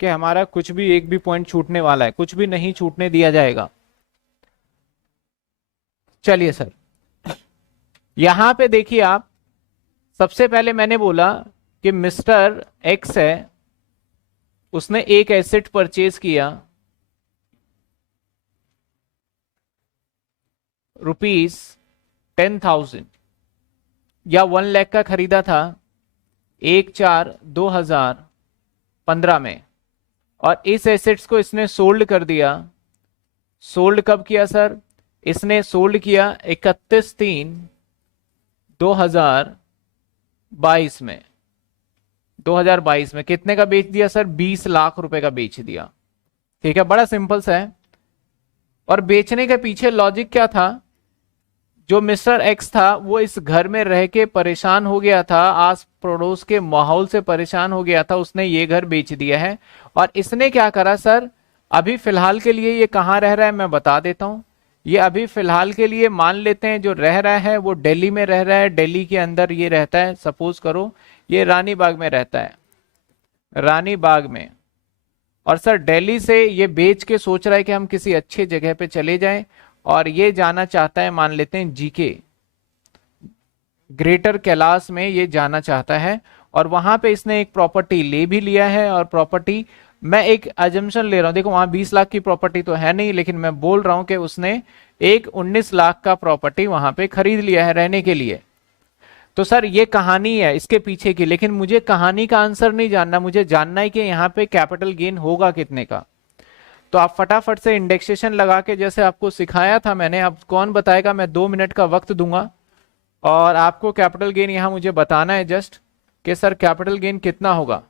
कि हमारा कुछ भी एक भी पॉइंट छूटने वाला है, कुछ भी नहीं छूटने दिया जाएगा। चलिए सर, यहां पे देखिए आप, सबसे पहले मैंने बोला कि मिस्टर एक्स है, उसने एक एसेट परचेज किया ₹10,000 या 1 लाख का खरीदा था 1/4/2015 में, और इस एसेट्स को इसने सोल्ड कर दिया। सोल्ड कब किया सर? इसने सोल्ड किया 31/3/2022 में। 2022 में कितने का बेच दिया सर? 20 लाख रुपए का बेच दिया। ठीक है, बड़ा सिंपल सा है। और बेचने के पीछे लॉजिक क्या था? जो मिस्टर एक्स था वो इस घर में रह के परेशान हो गया था, आस पड़ोस के माहौल से परेशान हो गया था, उसने ये घर बेच दिया है। और इसने क्या करा सर? अभी फिलहाल के लिए ये कहाँ रह रहा है मैं बता देता हूँ। ये अभी फिलहाल के लिए मान लेते हैं जो रह रहा है वो दिल्ली में रह रहा है, दिल्ली के अंदर ये रहता है। सपोज करो ये रानी बाग में रहता है, रानी बाग में। और सर दिल्ली से ये बेच के सोच रहा है कि हम किसी अच्छी जगह पे चले जाएं, और ये जाना चाहता है, मान लेते हैं जीके, ग्रेटर कैलाश में ये जाना चाहता है। और वहां पे इसने एक प्रॉपर्टी ले भी लिया है, और प्रॉपर्टी मैं एक अजम्पशन ले रहा हूं, देखो वहां 20 लाख की प्रॉपर्टी तो है नहीं, लेकिन मैं बोल रहा हूं कि उसने एक 19 लाख का प्रॉपर्टी वहां पे खरीद लिया है रहने के लिए। तो सर ये कहानी है इसके पीछे की, लेकिन मुझे कहानी का आंसर नहीं जानना, मुझे जानना है कि यहाँ पे कैपिटल गेन होगा कितने का। तो आप फटाफट से इंडेक्सेशन लगा के, जैसे आपको सिखाया था मैंने, अब कौन बताएगा? मैं 2 मिनट का वक्त दूंगा और आपको कैपिटल गेन यहां मुझे बताना है जस्ट कि सर कैपिटल गेन कितना होगा।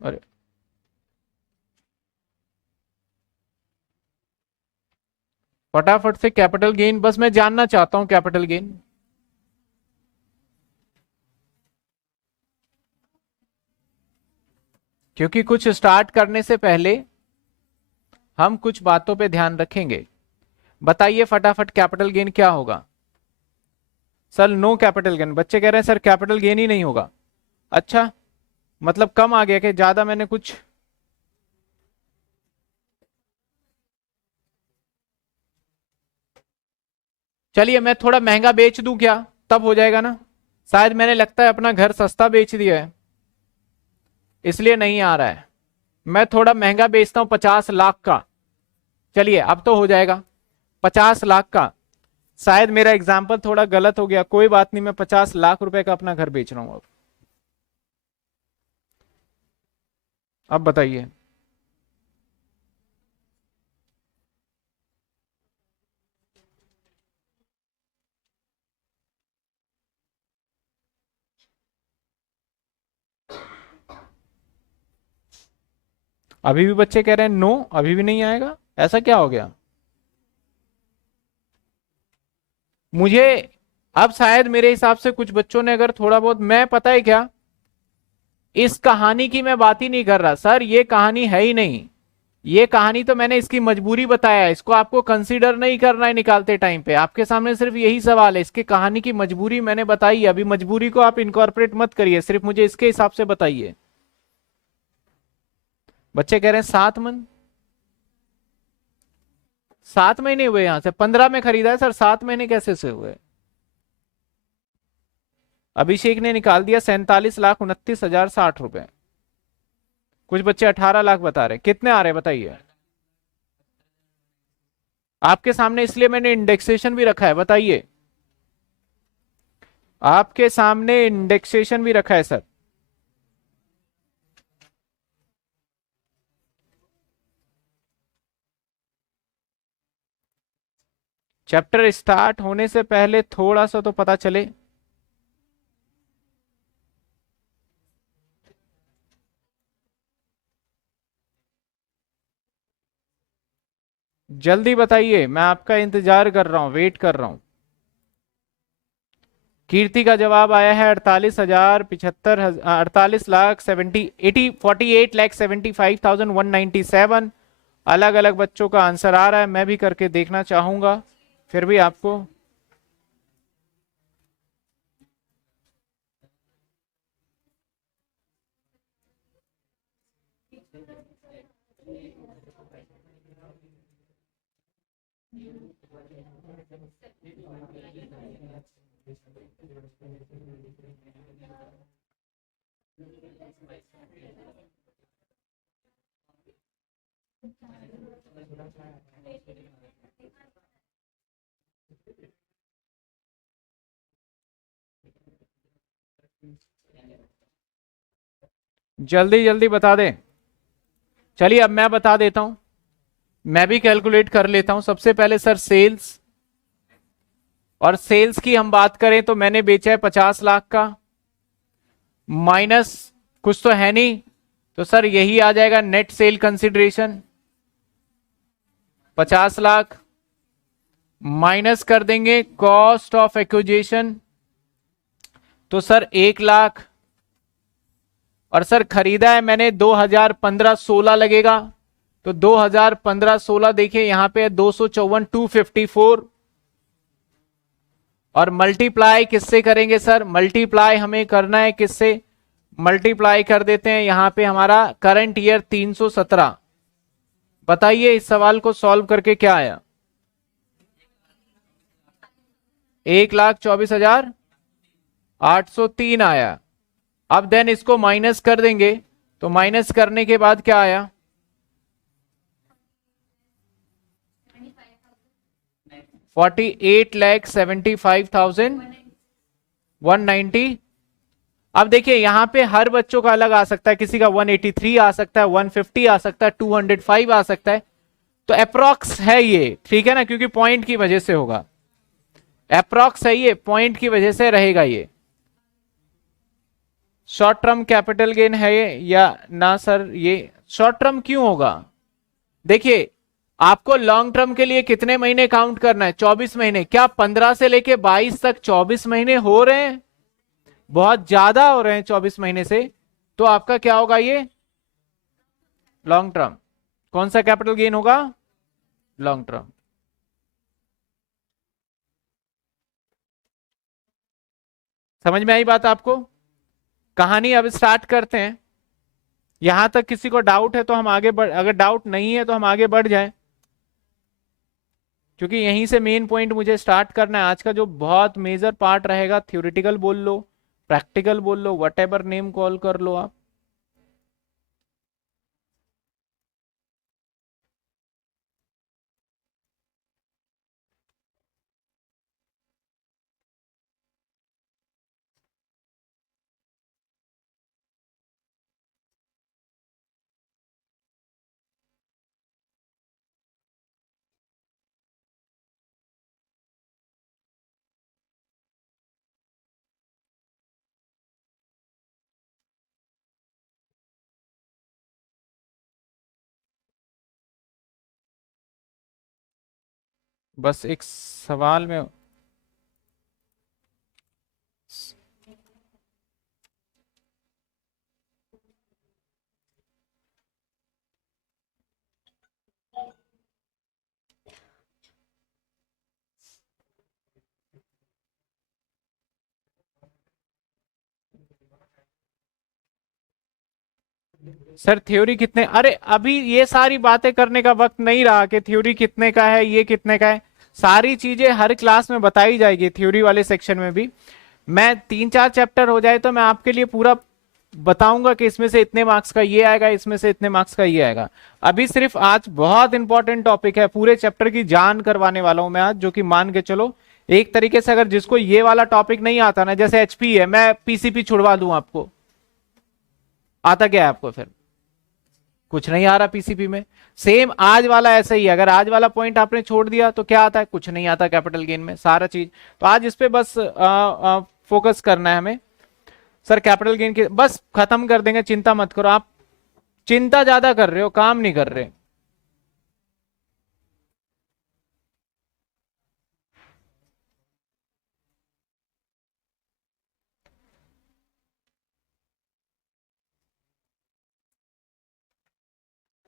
अरे फटाफट से कैपिटल गेन, बस मैं जानना चाहता हूं कैपिटल गेन। क्योंकि कुछ स्टार्ट करने से पहले हम कुछ बातों पे ध्यान रखेंगे। बताइए फटाफट कैपिटल गेन क्या होगा? सर नो कैपिटल गेन, बच्चे कह रहे हैं सर कैपिटल गेन ही नहीं होगा। अच्छा, मतलब कम आ गया कि ज्यादा मैंने कुछ? चलिए मैं थोड़ा महंगा बेच दूं क्या, तब हो जाएगा ना? शायद मैंने लगता है अपना घर सस्ता बेच दिया है, इसलिए नहीं आ रहा है। मैं थोड़ा महंगा बेचता हूं 50 लाख का। चलिए अब तो हो जाएगा 50 लाख का। शायद मेरा एग्जाम्पल थोड़ा गलत हो गया, कोई बात नहीं, मैं 50 लाख रुपए का अपना घर बेच रहा हूं। अब बताइए। अभी भी बच्चे कह रहे हैं नो, अभी भी नहीं आएगा, ऐसा क्या हो गया? मुझे अब शायद मेरे हिसाब से कुछ बच्चों ने अगर थोड़ा बहुत, मैं पता है क्या, इस कहानी की मैं बात ही नहीं कर रहा सर, ये कहानी है ही नहीं। ये कहानी तो मैंने इसकी मजबूरी बताया है, इसको आपको कंसीडर नहीं करना है निकालते टाइम पे। आपके सामने सिर्फ यही सवाल है, इसकी कहानी की मजबूरी मैंने बताई है। अभी मजबूरी को आप इनकॉर्पोरेट मत करिए, सिर्फ मुझे इसके हिसाब से बताइए। बच्चे कह रहे हैं 7 मन, 7 महीने हुए, यहां से 15 में खरीदा है सर, 7 महीने कैसे से हुए? अभिषेक ने निकाल दिया 47,29,060 रुपए। कुछ बच्चे 18 लाख बता रहे, कितने आ रहे बताइए? आपके सामने इसलिए मैंने इंडेक्सेशन भी रखा है, बताइए। आपके सामने इंडेक्सेशन भी रखा है सर। चैप्टर स्टार्ट होने से पहले थोड़ा सा तो पता चले। जल्दी बताइए, मैं आपका इंतजार कर रहा हूं, वेट कर रहा हूं। कीर्ति का जवाब आया है 48,75,78,75,197। अलग अलग बच्चों का आंसर आ रहा है, मैं भी करके देखना चाहूंगा, फिर भी आपको जल्दी जल्दी बता दे। चलिए अब मैं बता देता हूं, मैं भी कैलकुलेट कर लेता हूं। सबसे पहले सर सेल्स, और सेल्स की हम बात करें तो मैंने बेचा है 50 लाख का, माइनस कुछ तो है नहीं, तो सर यही आ जाएगा net sale consideration 50 lakh, minus कर देंगे कॉस्ट ऑफ एक्विजिशन, तो सर 1 लाख, और सर खरीदा है मैंने 2015-16 लगेगा, तो 2015-16 देखिए यहां पे 254 और मल्टीप्लाई किससे करेंगे सर? मल्टीप्लाई हमें करना है किससे? मल्टीप्लाई कर देते हैं यहां पे हमारा करंट ईयर 317। बताइए इस सवाल को सॉल्व करके क्या आया? 1,24,803 आया। अब देन इसको माइनस कर देंगे, तो माइनस करने के बाद क्या आया? 48,75,190। अब देखिए यहां पे हर बच्चों का अलग आ सकता है, किसी का 183 आ सकता है, 150 आ सकता है, 205 आ सकता है, तो अप्रोक्स है ये, ठीक है ना, क्योंकि पॉइंट की वजह से होगा। अप्रोक्स है ये, पॉइंट की वजह से रहेगा ये। शॉर्ट टर्म कैपिटल गेन है ये या ना सर? ये शॉर्ट टर्म क्यों होगा? देखिए आपको लॉन्ग टर्म के लिए कितने महीने काउंट करना है? 24 महीने। क्या 15 से लेके 22 तक 24 महीने हो रहे हैं? बहुत ज्यादा हो रहे हैं 24 महीने से, तो आपका क्या होगा? ये लॉन्ग टर्म। कौन सा कैपिटल गेन होगा? Long term. समझ में आई बात आपको? कहानी अब स्टार्ट करते हैं। यहां तक किसी को डाउट है तो हम आगे बढ़, अगर डाउट नहीं है तो हम आगे बढ़ जाएं, क्योंकि यहीं से मेन पॉइंट मुझे स्टार्ट करना है। आज का जो बहुत मेजर पार्ट रहेगा, थ्योरेटिकल बोल लो, प्रैक्टिकल बोल लो, वट एवर नेम कॉल कर लो आप। बस एक सवाल में, सर थ्योरी कितने, अरे अभी ये सारी बातें करने का वक्त नहीं रहा कि थ्योरी कितने का है, ये कितने का है। सारी चीजें हर क्लास में बताई जाएगी, थ्योरी वाले सेक्शन में भी। मैं 3-4 चैप्टर हो जाए तो मैं आपके लिए पूरा बताऊंगा कि इसमें से इतने मार्क्स का ये आएगा, इसमें से इतने मार्क्स का ये आएगा। अभी सिर्फ आज बहुत इंपॉर्टेंट टॉपिक है, पूरे चैप्टर की जान करवाने वाला हूं मैं आज, जो कि मान के चलो एक तरीके से अगर जिसको ये वाला टॉपिक नहीं आता ना, जैसे एचपी है, मैं पीसीपी छुड़वा दूं आपको। आता क्या है आपको? फिर कुछ नहीं आ रहा पीसीपी में। सेम आज वाला ऐसा ही है, अगर आज वाला पॉइंट आपने छोड़ दिया तो क्या आता है? कुछ नहीं आता कैपिटल गेन में, सारा चीज। तो आज इस पे बस फोकस करना है हमें। सर कैपिटल गेन की बस खत्म कर देंगे, चिंता मत करो आप। चिंता ज्यादा कर रहे हो, काम नहीं कर रहे।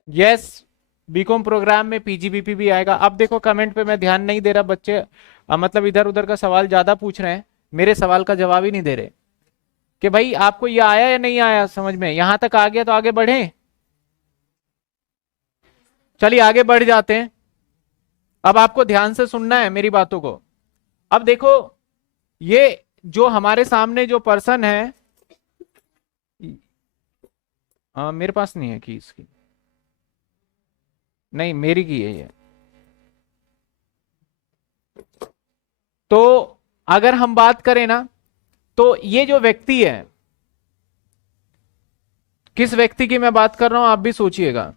यस, बीकॉम प्रोग्राम में पीजीबीपी भी आएगा। अब देखो कमेंट पे मैं ध्यान नहीं दे रहा, बच्चे मतलब इधर उधर का सवाल ज्यादा पूछ रहे हैं, मेरे सवाल का जवाब ही नहीं दे रहे कि भाई आपको ये आया या नहीं आया समझ में, यहां तक आ गया तो आगे बढ़े। चलिए आगे बढ़ जाते हैं। अब आपको ध्यान से सुनना है मेरी बातों को। अब देखो, ये जो हमारे सामने जो पर्सन है, मेरे पास नहीं है की इसकी, नहीं मेरी की है ये। तो अगर हम बात करें ना, तो ये जो व्यक्ति है, किस व्यक्ति की मैं बात कर रहा हूं आप भी सोचिएगा।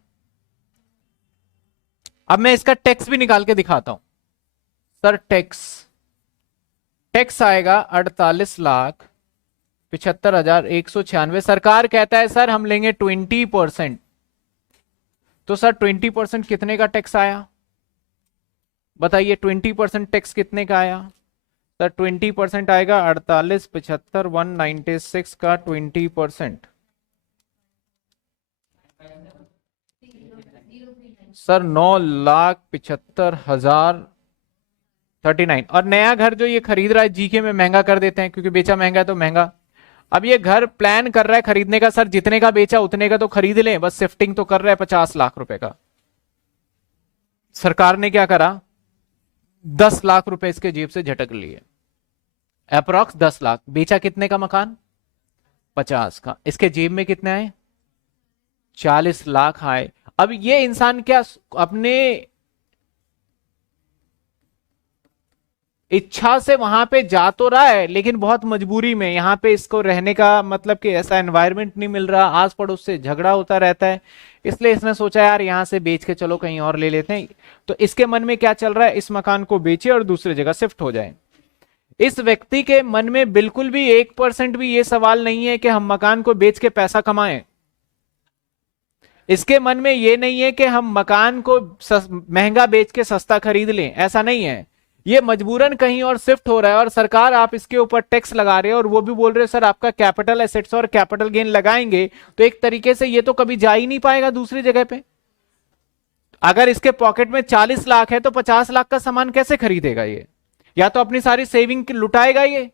अब मैं इसका टैक्स भी निकाल के दिखाता हूं। सर टैक्स, टैक्स आएगा 48,75,196। सरकार कहता है सर हम लेंगे 20%। तो सर 20% कितने का टैक्स आया बताइए, 20% टैक्स कितने का आया। सर 20% आएगा 48,75,196 का 20%। सर 9,75,039। और नया घर जो ये खरीद रहा है, जीके में महंगा कर देते हैं क्योंकि बेचा महंगा है तो महंगा। अब ये घर प्लान कर रहा है खरीदने का, सर जितने का बेचा उतने का तो खरीद लें, बस शिफ्टिंग तो कर रहा है 50 लाख रुपए का। सरकार ने क्या करा, 10 लाख रुपए इसके जेब से झटक लिए, अप्रोक्स 10 लाख। बेचा कितने का मकान, 50 का। इसके जेब में कितने आए, 40 लाख आए। अब ये इंसान क्या अपने इच्छा से वहां पे जा तो रहा है, लेकिन बहुत मजबूरी में। यहाँ पे इसको रहने का मतलब कि ऐसा एनवायरनमेंट नहीं मिल रहा, आस पड़ोस से झगड़ा होता रहता है, इसलिए इसने सोचा यार यहाँ से बेच के चलो कहीं और ले लेते हैं। तो इसके मन में क्या चल रहा है, इस मकान को बेचे और दूसरी जगह शिफ्ट हो जाए। इस व्यक्ति के मन में बिल्कुल भी 1% भी ये सवाल नहीं है कि हम मकान को बेच के पैसा कमाएं। इसके मन में ये नहीं है कि हम मकान को महंगा बेच के सस्ता खरीद लें, ऐसा नहीं है। ये मजबूरन कहीं और शिफ्ट हो रहा है, और सरकार आप इसके ऊपर टैक्स लगा रहे हो, और वो भी बोल रहे हो सर आपका कैपिटल एसेट्स और कैपिटल गेन लगाएंगे। तो एक तरीके से ये तो कभी जा ही नहीं पाएगा दूसरी जगह पे। अगर इसके पॉकेट में 40 लाख है तो 50 लाख का सामान कैसे खरीदेगा ये, या तो अपनी सारी सेविंग लुटाएगा ये,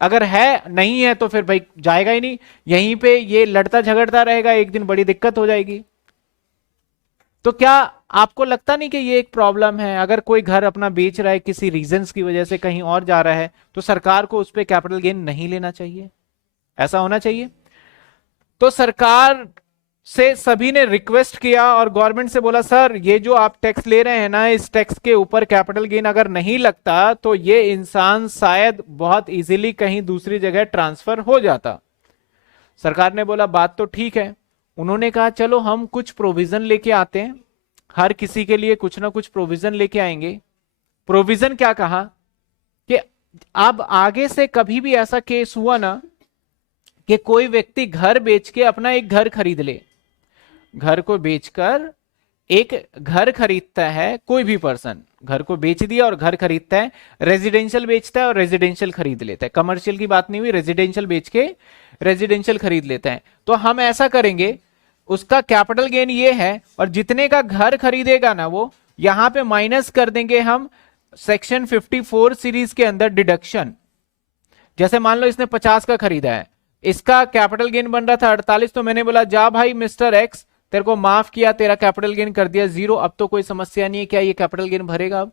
अगर है नहीं है तो फिर भाई जाएगा ही नहीं, यहीं पे ये लड़ता झगड़ता रहेगा, एक दिन बड़ी दिक्कत हो जाएगी। तो क्या आपको लगता नहीं कि ये एक प्रॉब्लम है। अगर कोई घर अपना बेच रहा है किसी रीजंस की वजह से कहीं और जा रहा है, तो सरकार को उस पर कैपिटल गेन नहीं लेना चाहिए, ऐसा होना चाहिए। तो सरकार से सभी ने रिक्वेस्ट किया और गवर्नमेंट से बोला सर ये जो आप टैक्स ले रहे हैं ना, इस टैक्स के ऊपर कैपिटल गेन अगर नहीं लगता तो ये इंसान शायद बहुत इजीली कहीं दूसरी जगह ट्रांसफर हो जाता। सरकार ने बोला बात तो ठीक है। उन्होंने कहा चलो हम कुछ प्रोविजन लेके आते हैं, हर किसी के लिए कुछ ना कुछ प्रोविजन लेके आएंगे। प्रोविजन क्या कहा कि अब आगे से कभी भी ऐसा केस हुआ ना कि कोई व्यक्ति घर बेच के अपना एक घर खरीद ले, घर को बेचकर एक घर खरीदता है, कोई भी पर्सन घर को बेच दिया और घर खरीदता है, रेजिडेंशियल बेचता है और रेजिडेंशियल खरीद लेता है, कमर्शियल की बात नहीं हुई, रेजिडेंशियल बेच के रेजिडेंशियल खरीद लेता है। तो हम ऐसा करेंगे, उसका कैपिटल गेन ये है, और जितने का घर खरीदेगा ना वो यहां पे माइनस कर देंगे हम सेक्शन 54 सीरीज के अंदर डिडक्शन। जैसे मान लो इसने 50 का खरीदा है, इसका कैपिटल गेन बन रहा था 48, तो मैंने बोला जा भाई मिस्टर एक्स, तेरे को माफ किया, तेरा कैपिटल गेन कर दिया 0, अब तो कोई समस्या नहीं है, क्या ये कैपिटल गेन भरेगा अब।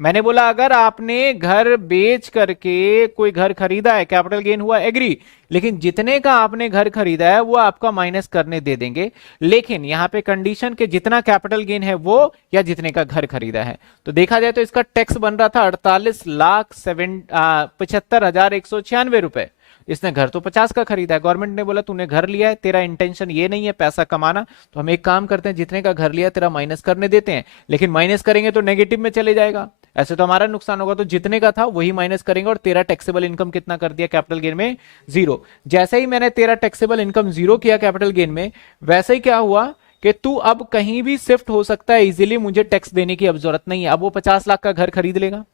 मैंने बोला अगर आपने घर बेच करके कोई घर खरीदा है, कैपिटल गेन हुआ, एग्री, लेकिन जितने का आपने घर खरीदा है वो आपका माइनस करने दे देंगे। लेकिन यहां पे कंडीशन के जितना कैपिटल गेन है वो, या जितने का घर खरीदा है। तो देखा जाए तो इसका टैक्स बन रहा था 48,75,196 रुपए। इसने घर तो 50 का खरीदा है, गवर्नमेंट ने बोला तूने घर लिया है, तेरा इंटेंशन ये नहीं है पैसा कमाना, तो हम एक काम करते हैं जितने का घर लिया तेरा माइनस करने देते हैं, लेकिन माइनस करेंगे तो नेगेटिव में चले जाएगा, ऐसे तो हमारा नुकसान होगा। तो जितने का था वही माइनस करेंगे, और तेरा टैक्सेबल इनकम कितना कर दिया कैपिटल गेन में, 0। जैसे ही मैंने तेरा टैक्सेबल इनकम 0 किया कैपिटल गेन में, वैसे ही क्या हुआ कि तू अब कहीं भी शिफ्ट हो सकता है इजीली, मुझे टैक्स देने की अब जरूरत नहीं है। अब वो 50 लाख का घर खरीद लेगा।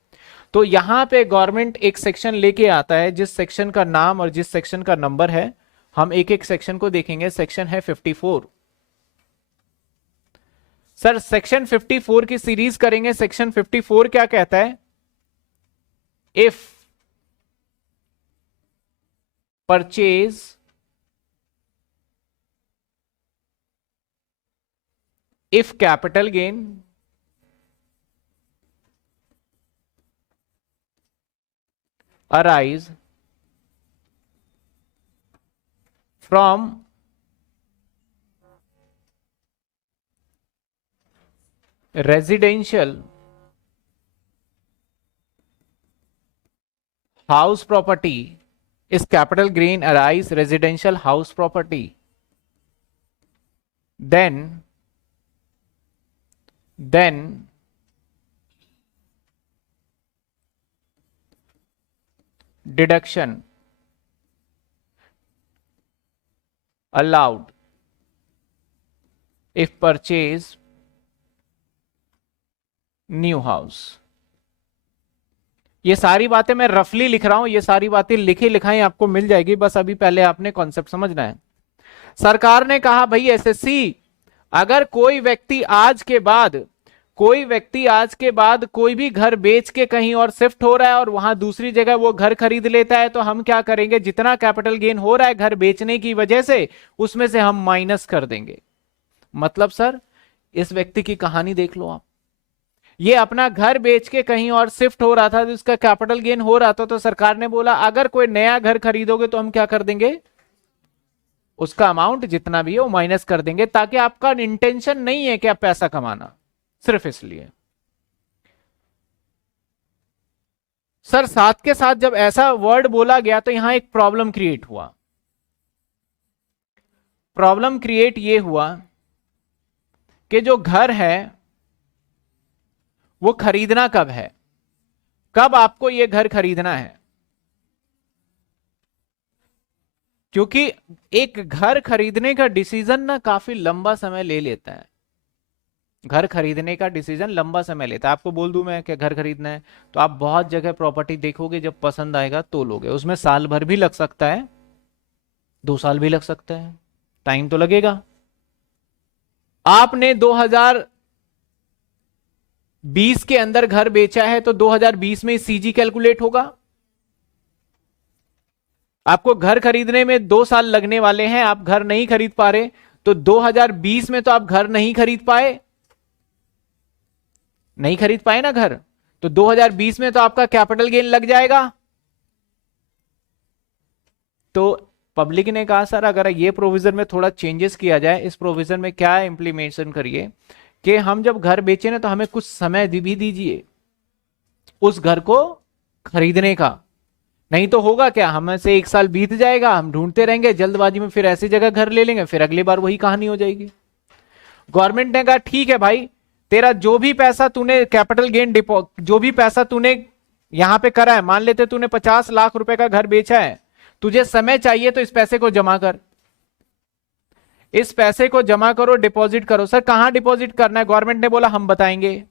तो यहां पे गवर्नमेंट एक सेक्शन लेके आता है, जिस सेक्शन का नाम और जिस सेक्शन का नंबर है, हम एक एक सेक्शन को देखेंगे। सेक्शन है 54। सर सेक्शन 54 की सीरीज करेंगे। सेक्शन 54 क्या कहता है, if purchase if capital gain arise from residential house property is capital gain arise residential house property, then deduction allowed if purchase new house. ये सारी बातें मैं रफली लिख रहा हूं, ये सारी बातें लिखी लिखाई आपको मिल जाएगी, बस अभी पहले आपने कॉन्सेप्ट समझना है। सरकार ने कहा भाई एसएससी, अगर कोई व्यक्ति आज के बाद कोई भी घर बेच के कहीं और शिफ्ट हो रहा है और वहां दूसरी जगह वो घर खरीद लेता है, तो हम क्या करेंगे, जितना कैपिटल गेन हो रहा है घर बेचने की वजह से उसमें से हम माइनस कर देंगे। मतलब सर इस व्यक्ति की कहानी देख लो आप, ये अपना घर बेच के कहीं और शिफ्ट हो रहा था, तो उसका कैपिटल गेन हो रहा था, तो सरकार ने बोला अगर कोई नया घर खरीदोगे तो हम क्या कर देंगे, उसका अमाउंट जितना भी है वो माइनस कर देंगे, ताकि आपका इंटेंशन नहीं है कि आप पैसा कमाना, सिर्फ इसलिए। सर साथ के साथ जब ऐसा वर्ड बोला गया तो यहां एक प्रॉब्लम क्रिएट हुआ। प्रॉब्लम क्रिएट ये हुआ कि जो घर है वो खरीदना कब है, कब आपको ये घर खरीदना है, क्योंकि एक घर खरीदने का डिसीजन ना काफी लंबा समय ले लेता है। घर खरीदने का डिसीजन लंबा समय लेता है। आपको बोल दूं मैं कि घर खरीदना है तो आप बहुत जगह प्रॉपर्टी देखोगे, जब पसंद आएगा तो लोगे, उसमें साल भर भी लग सकता है, 2 साल भी लग सकता है, टाइम तो लगेगा। आपने 2020 के अंदर घर बेचा है तो 2020 में सीजी कैलकुलेट होगा। आपको घर खरीदने में 2 साल लगने वाले हैं, आप घर नहीं खरीद पा रहे, तो 2020 में तो आप घर नहीं खरीद पाए ना घर, तो 2020 में तो आपका कैपिटल गेन लग जाएगा। तो पब्लिक ने कहा सर अगर ये प्रोविजन में थोड़ा चेंजेस किया जाए, इस प्रोविजन में क्या इंप्लीमेंटेशन करिए कि हम जब घर बेचे ना तो हमें कुछ समय भी दीजिए उस घर को खरीदने का, नहीं तो होगा क्या, हमें से 1 साल बीत जाएगा, हम ढूंढते रहेंगे जल्दबाजी में, फिर ऐसी जगह घर ले लेंगे, फिर अगली बार वही कहानी हो जाएगी। गवर्नमेंट ने कहा ठीक है भाई, तेरा जो भी पैसा तूने कैपिटल गेन जो भी पैसा तूने यहां पे करा है, मान लेते तूने 50 लाख रुपए का घर बेचा है, तुझे समय चाहिए तो इस पैसे को जमा कर, इस पैसे को जमा करो, डिपॉजिट करो। सर कहां डिपॉजिट करना है, गवर्नमेंट ने बोला हम बताएंगे।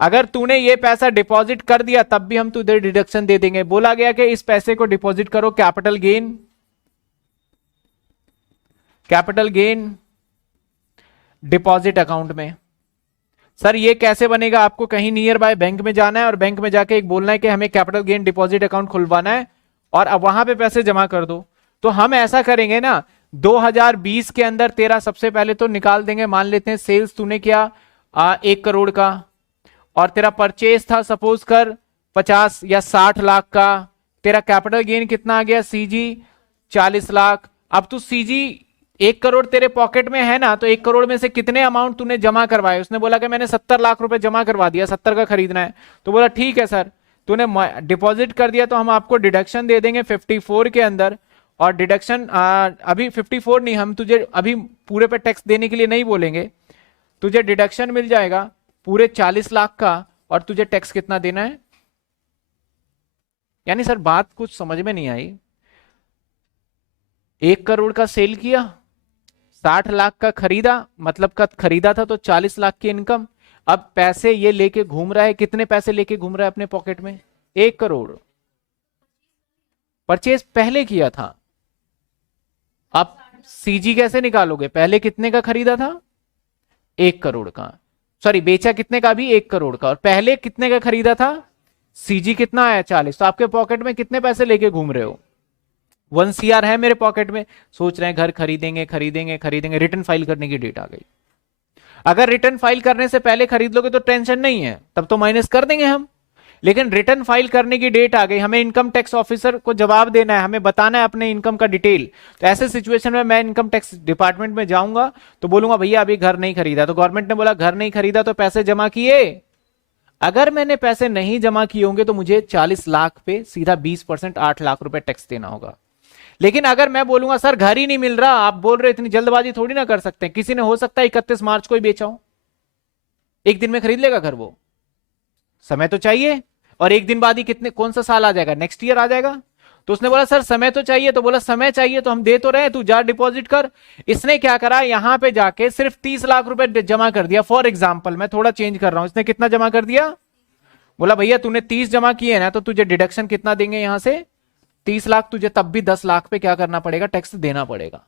अगर तूने ये पैसा डिपॉजिट कर दिया तब भी हम तुझे डिडक्शन दे देंगे। बोला गया कि इस पैसे को डिपॉजिट करो कैपिटल गेन डिपॉजिट अकाउंट में। सर ये कैसे बनेगा, आपको कहीं नियर बाय बैंक में जाना है और बैंक में जाके एक बोलना है कि हमें कैपिटल गेन डिपॉजिट अकाउंट खुलवाना है और अब वहां पे पैसे जमा कर दो। तो हम ऐसा करेंगे ना, 2020 के अंदर तेरा सबसे पहले तो निकाल देंगे, मान लेते हैं सेल्स तूने किया 1 करोड़ का और तेरा परचेज था सपोज कर 50 या 60 लाख का, तेरा कैपिटल गेन कितना आ गया सीजी 40 लाख। अब तू सीजी 1 करोड़ तेरे पॉकेट में है ना, तो 1 करोड़ में से कितने अमाउंट तूने जमा करवाए, उसने बोला कि मैंने 70 लाख रुपए जमा करवा दिया, 70 का खरीदना है। तो बोला ठीक है सर, तूने डिपॉजिट कर दिया तो हम आपको डिडक्शन दे देंगे 54 के अंदर, और डिडक्शन अभी 54 नहीं, हम तुझे अभी पूरे पे टैक्स देने के लिए नहीं बोलेंगे, तुझे डिडक्शन मिल जाएगा पूरे 40 लाख का, और तुझे टैक्स कितना देना है। यानी सर बात कुछ समझ में नहीं आई, 1 करोड़ का सेल किया, 60 लाख का खरीदा, मतलब का खरीदा था तो 40 लाख की इनकम, अब पैसे ये लेके घूम रहा है, कितने पैसे लेके घूम रहा है अपने पॉकेट में, 1 करोड़। परचेज पहले किया था, आप सीजी कैसे निकालोगे, पहले कितने का खरीदा था, 1 करोड़ का, सॉरी बेचा कितने का, भी 1 करोड़ का, और पहले कितने का खरीदा था, सीजी कितना आया 40, तो आपके पॉकेट में कितने पैसे लेके घूम रहे हो, 1 CR है मेरे पॉकेट में, सोच रहे हैं घर खरीदेंगे, रिटर्न फाइल करने की डेट आ गई, अगर रिटर्न फाइल करने से पहले खरीद लोगे तो टेंशन नहीं है, तब तो माइनस कर देंगे हम। लेकिन रिटर्न फाइल करने की डेट आ गई, हमें इनकम टैक्स ऑफिसर को जवाब देना है, हमें बताना है अपने इनकम का डिटेल। तो ऐसे सिचुएशन में मैं इनकम टैक्स डिपार्टमेंट में जाऊंगा तो बोलूंगा भैया अभी घर नहीं खरीदा, तो गवर्नमेंट ने बोला घर नहीं खरीदा तो पैसे जमा किए। अगर मैंने पैसे नहीं जमा किए होंगे तो मुझे 40 लाख पे सीधा 20% 8 लाख रुपए टैक्स देना होगा। लेकिन अगर मैं बोलूंगा सर घर ही नहीं मिल रहा, आप बोल रहे इतनी जल्दबाजी थोड़ी ना कर सकते हैं, किसी ने हो सकता है 31 मार्च को ही बेचा हो, एक दिन में खरीद लेगा घर, वो समय तो चाहिए। और एक दिन बाद ही कितने, कौन सा साल आ जाएगा, नेक्स्ट ईयर आ जाएगा। तो उसने बोला सर समय तो चाहिए, तो बोला समय चाहिए तो हम दे तो रहे, तू जा डिपॉजिट कर। इसने क्या करा, यहां पे जाके सिर्फ 30 लाख रुपए जमा कर दिया। फॉर एग्जाम्पल मैं थोड़ा चेंज कर रहा हूं, इसने कितना जमा कर दिया, बोला भैया तूने 30 जमा किए ना तो तुझे डिडक्शन कितना देंगे यहां से 30 लाख, तुझे तब भी 10 लाख पे क्या करना पड़ेगा, टैक्स देना पड़ेगा।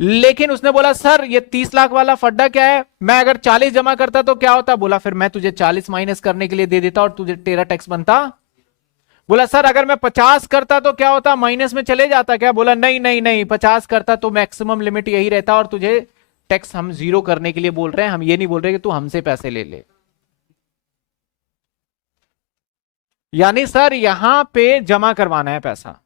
लेकिन उसने बोला सर ये 30 लाख वाला फड्डा क्या है, मैं अगर 40 जमा करता तो क्या होता, बोला फिर मैं तुझे 40 माइनस करने के लिए दे देता और तुझे तेरा टैक्स बनता। बोला सर अगर मैं 50 करता तो क्या होता, माइनस में चले जाता क्या, बोला नहीं नहीं नहीं, 50 करता तो मैक्सिमम लिमिट यही रहता और तुझे टैक्स हम जीरो करने के लिए बोल रहे हैं, हम ये नहीं बोल रहे कि तू हमसे पैसे ले ले। यानी सर यहां पे जमा करवाना है पैसा।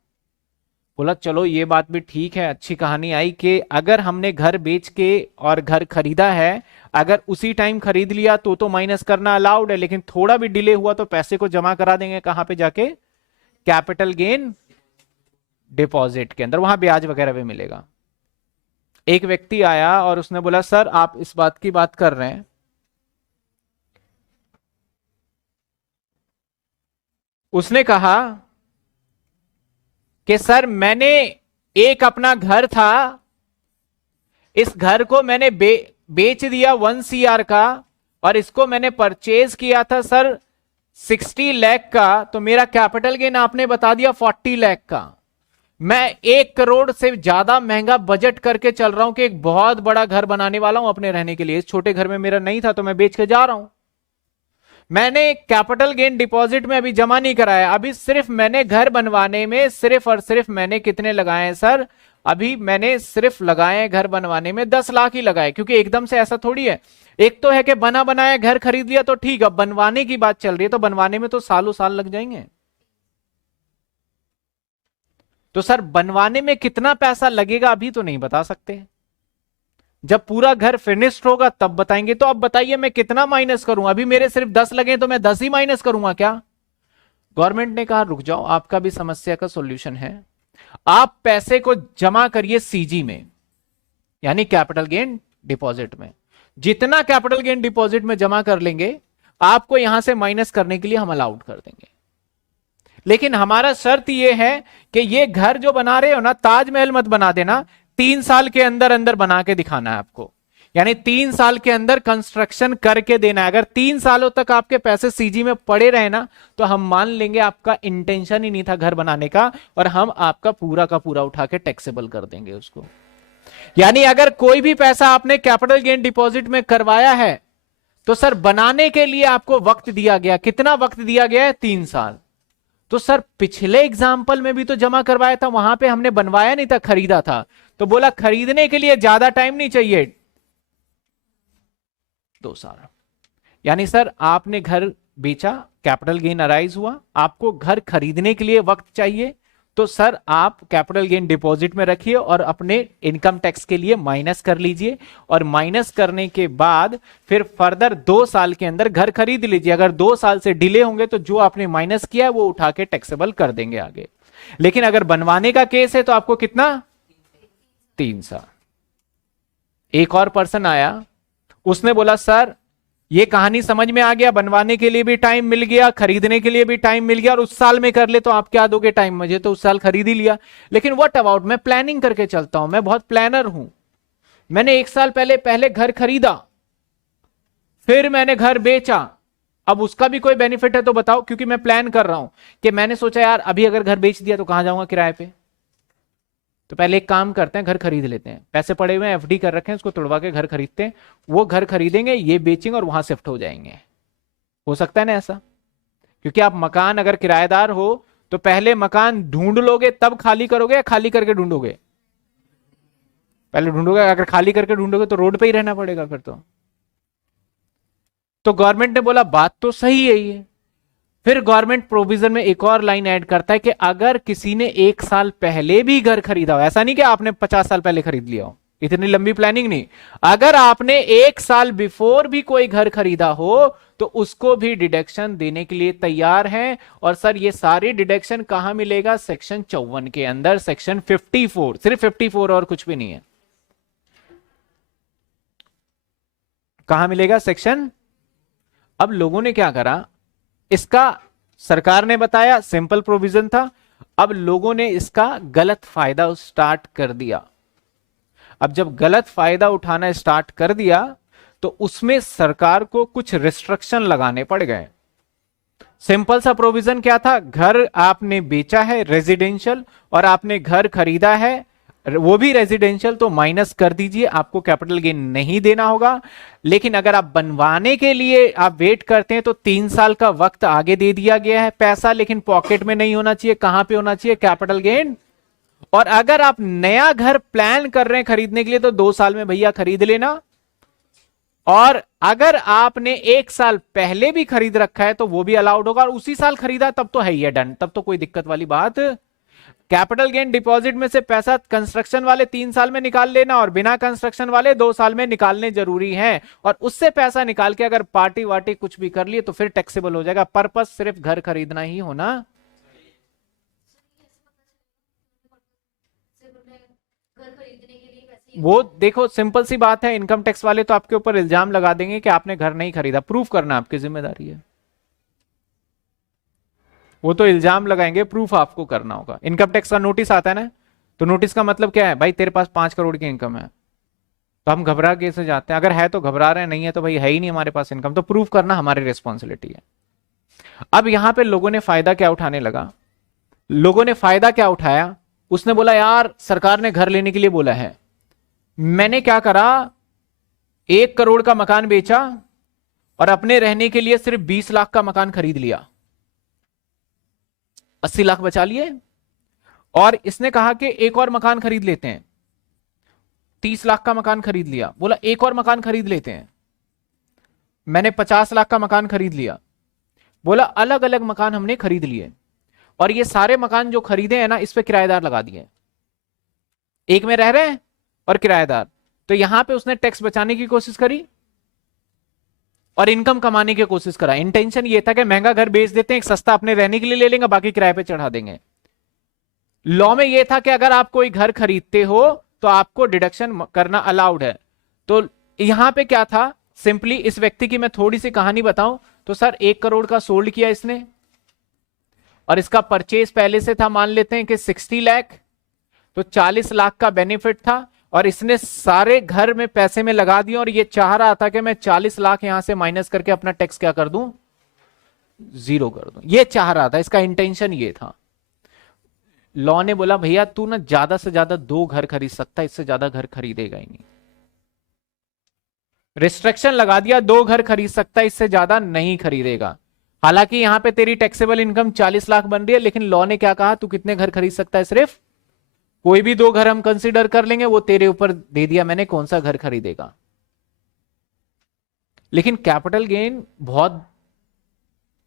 बोला चलो ये बात भी ठीक है, अच्छी कहानी आई कि अगर हमने घर बेच के और घर खरीदा है, अगर उसी टाइम खरीद लिया तो माइनस करना अलाउड है, लेकिन थोड़ा भी डिले हुआ तो पैसे को जमा करा देंगे कहां पे जाके, कैपिटल गेन डिपॉजिट के अंदर, वहां ब्याज वगैरह भी मिलेगा। एक व्यक्ति आया और उसने बोला सर आप इस बात की बात कर रहे हैं, उसने कहा कि सर मैंने एक अपना घर था, इस घर को मैंने बेच दिया 1 CR का, और इसको मैंने परचेज किया था सर 60 लाख का, तो मेरा कैपिटल गेन आपने बता दिया 40 लाख का। मैं 1 करोड़ से ज्यादा महंगा बजट करके चल रहा हूं कि एक बहुत बड़ा घर बनाने वाला हूं अपने रहने के लिए, इस छोटे घर में मेरा नहीं था तो मैं बेच के जा रहा हूं। मैंने कैपिटल गेन डिपॉजिट में अभी जमा नहीं कराया, अभी सिर्फ मैंने घर बनवाने में सिर्फ और सिर्फ मैंने कितने लगाए हैं सर, अभी मैंने सिर्फ लगाए हैं घर बनवाने में 10 लाख ही लगाए, क्योंकि एकदम से ऐसा थोड़ी है। एक तो है कि बना बनाया घर खरीद लिया तो ठीक, अब बनवाने की बात चल रही है तो बनवाने में तो सालों साल लग जाएंगे। तो सर बनवाने में कितना पैसा लगेगा अभी तो नहीं बता सकते, जब पूरा घर फिनिश्ड होगा तब बताएंगे। तो अब बताइए मैं कितना माइनस करूं, अभी मेरे सिर्फ 10 लगे तो मैं 10 ही माइनस करूंगा क्या। गवर्नमेंट ने कहा रुक जाओ, आपका भी समस्या का सॉल्यूशन है, आप पैसे को जमा करिए सीजी में, यानी कैपिटल गेन डिपॉजिट में। जितना कैपिटल गेन डिपॉजिट में जमा कर लेंगे आपको यहां से माइनस करने के लिए हम अलाउड कर देंगे। लेकिन हमारा शर्त यह है कि ये घर जो बना रहे हो ना, ताजमहल मत बना देना, 3 साल के अंदर अंदर बना के दिखाना है आपको, यानी 3 साल के अंदर कंस्ट्रक्शन करके देना है। अगर 3 सालों तक आपके पैसे सीजी में पड़े रहे ना तो हम मान लेंगे आपका इंटेंशन ही नहीं था घर बनाने का, और हम आपका पूरा का पूरा उठा के टैक्सेबल कर देंगे उसको। यानी अगर कोई भी पैसा आपने कैपिटल गेन डिपॉजिट में करवाया है तो सर बनाने के लिए आपको वक्त दिया गया, कितना वक्त दिया गया है, 3 साल। तो सर पिछले एग्जाम्पल में भी तो जमा करवाया था, वहां पे हमने बनवाया नहीं था, खरीदा था, तो बोला खरीदने के लिए ज्यादा टाइम नहीं चाहिए, 2 साल। यानी सर आपने घर बेचा, कैपिटल गेन अराइज हुआ, आपको घर खरीदने के लिए वक्त चाहिए, तो सर आप कैपिटल गेन डिपॉजिट में रखिए और अपने इनकम टैक्स के लिए माइनस कर लीजिए, और माइनस करने के बाद फिर फर्दर 2 साल के अंदर घर खरीद लीजिए। अगर 2 साल से डिले होंगे तो जो आपने माइनस किया है वो उठा के टैक्सेबल कर देंगे आगे। लेकिन अगर बनवाने का केस है तो आपको कितना, 3 साल। एक और पर्सन आया, उसने बोला सर ये कहानी समझ में आ गया, बनवाने के लिए भी टाइम मिल गया, खरीदने के लिए भी टाइम मिल गया, और उस साल में कर ले तो आप क्या दोगे टाइम, मुझे तो उस साल खरीद ही लिया। लेकिन व्हाट अबाउट, मैं प्लानिंग करके चलता हूं, मैं बहुत प्लानर हूं, मैंने 1 साल पहले घर खरीदा, फिर मैंने घर बेचा, अब उसका भी कोई बेनिफिट है तो बताओ, क्योंकि मैं प्लान कर रहा हूं कि मैंने सोचा यार अभी अगर घर बेच दिया तो कहां जाऊंगा किराए पे, तो पहले एक काम करते हैं घर खरीद लेते हैं, पैसे पड़े हुए हैं एफडी कर रखे हैं, उसको तोड़वा के घर खरीदते हैं, वो घर खरीदेंगे, ये बेचेंगे और वहां शिफ्ट हो जाएंगे। हो सकता है ना ऐसा, क्योंकि आप मकान अगर किराएदार हो तो पहले मकान ढूंढ लोगे तब खाली करोगे, या खाली करके ढूंढोगे, पहले ढूंढोगे, अगर खाली करके ढूंढोगे तो रोड पे ही रहना पड़ेगा फिर तो। तो गवर्नमेंट ने बोला बात तो सही है ये। फिर गवर्नमेंट प्रोविजन में एक और लाइन ऐड करता है कि अगर किसी ने 1 साल पहले भी घर खरीदा हो, ऐसा नहीं कि आपने 50 साल पहले खरीद लिया हो, इतनी लंबी प्लानिंग नहीं, अगर आपने 1 साल बिफोर भी कोई घर खरीदा हो तो उसको भी डिडक्शन देने के लिए तैयार हैं। और सर ये सारी डिडक्शन कहां मिलेगा? सेक्शन 54 के अंदर, सेक्शन 54, सिर्फ 54 और कुछ भी नहीं है। कहां मिलेगा? सेक्शन। अब लोगों ने क्या करा, इसका सरकार ने बताया सिंपल प्रोविजन था, अब लोगों ने इसका गलत फायदा स्टार्ट कर दिया। अब जब गलत फायदा उठाना स्टार्ट कर दिया तो उसमें सरकार को कुछ रिस्ट्रिक्शन लगाने पड़ गए। सिंपल सा प्रोविजन क्या था? घर आपने बेचा है रेजिडेंशियल और आपने घर खरीदा है वो भी रेजिडेंशियल, तो माइनस कर दीजिए, आपको कैपिटल गेन नहीं देना होगा। लेकिन अगर आप बनवाने के लिए आप वेट करते हैं तो 3 साल का वक्त आगे दे दिया गया है। पैसा लेकिन पॉकेट में नहीं होना चाहिए, कहां पे होना चाहिए? Capital gain. और अगर आप नया घर प्लान कर रहे हैं खरीदने के लिए तो 2 साल में भैया खरीद लेना। और अगर आपने 1 साल पहले भी खरीद रखा है तो वो भी अलाउड होगा, और उसी साल खरीदा तब तो है ही है डन, तब तो कोई दिक्कत वाली बात। कैपिटल गेन डिपॉजिट में से पैसा कंस्ट्रक्शन वाले 3 साल में निकाल लेना और बिना कंस्ट्रक्शन वाले 2 साल में निकालने जरूरी हैं। और उससे पैसा निकाल के अगर पार्टी वार्टी कुछ भी कर लिए तो फिर टैक्सेबल हो जाएगा। पर्पस सिर्फ घर खरीदना ही होना। वो देखो सिंपल सी बात है, इनकम टैक्स वाले तो आपके ऊपर इल्जाम लगा देंगे कि आपने घर नहीं खरीदा, प्रूफ करना आपकी जिम्मेदारी है। वो तो इल्जाम लगाएंगे, प्रूफ आपको करना होगा। इनकम टैक्स का नोटिस आता है ना, तो नोटिस का मतलब क्या है? भाई तेरे पास 5 करोड़ की इनकम है, तो हम घबरा के से जाते हैं। अगर है तो घबरा रहे हैं, नहीं है तो भाई है ही नहीं हमारे पास इनकम, तो प्रूफ करना हमारी रिस्पॉन्सिबिलिटी है। अब यहां पे लोगों ने फायदा क्या उठाने लगा? लोगों ने फायदा क्या उठाया? उसने बोला यार सरकार ने घर लेने के लिए बोला है, मैंने क्या करा, 1 करोड़ का मकान बेचा और अपने रहने के लिए सिर्फ 20 लाख का मकान खरीद लिया, 80 लाख बचा लिए। और इसने कहा कि एक और मकान खरीद लेते हैं, 30 लाख का मकान खरीद लिया, बोला एक और मकान खरीद लेते हैं। मैंने 50 लाख का मकान खरीद लिया, बोला अलग अलग मकान हमने खरीद लिए और ये सारे मकान जो खरीदे हैं ना इस पे किराएदार लगा दिए, एक में रह रहे हैं और किराएदार। तो यहां पे उसने टैक्स बचाने की कोशिश करी और इनकम कमाने की कोशिश करा। इंटेंशन ये था कि महंगा घर बेच देते हैं, एक सस्ता अपने रहने के लिए ले लेंगे, बाकी किराए पे चढ़ा देंगे। लॉ में यह था कि अगर आप कोई घर खरीदते हो तो आपको डिडक्शन करना अलाउड है। तो यहां पे क्या था, सिंपली इस व्यक्ति की मैं थोड़ी सी कहानी बताऊं तो सर 1 करोड़ का सोल्ड किया इसने और इसका परचेज पहले से था, मान लेते हैं कि 60 लाख, तो 40 लाख का बेनिफिट था और इसने सारे घर में पैसे में लगा दिया और ये चाह रहा था कि मैं 40 लाख यहां से माइनस करके अपना टैक्स क्या कर दूं, 0 कर दूं। ये चाह रहा था, इसका इंटेंशन ये था। लॉ ने बोला भैया तू ना ज्यादा से ज्यादा 2 घर खरीद सकता है, इससे ज्यादा घर खरीदेगा ही नहीं। रिस्ट्रिक्शन लगा दिया, 2 घर खरीद सकता है, इससे ज्यादा नहीं खरीदेगा। हालांकि यहां पे तेरी टैक्सेबल इनकम 40 लाख बन रही है, लेकिन लॉ ने क्या कहा, तू कितने घर खरीद सकता है? सिर्फ कोई भी 2 घर हम कंसीडर कर लेंगे, वो तेरे ऊपर दे दिया मैंने कौन सा घर खरीदेगा। लेकिन कैपिटल गेन बहुत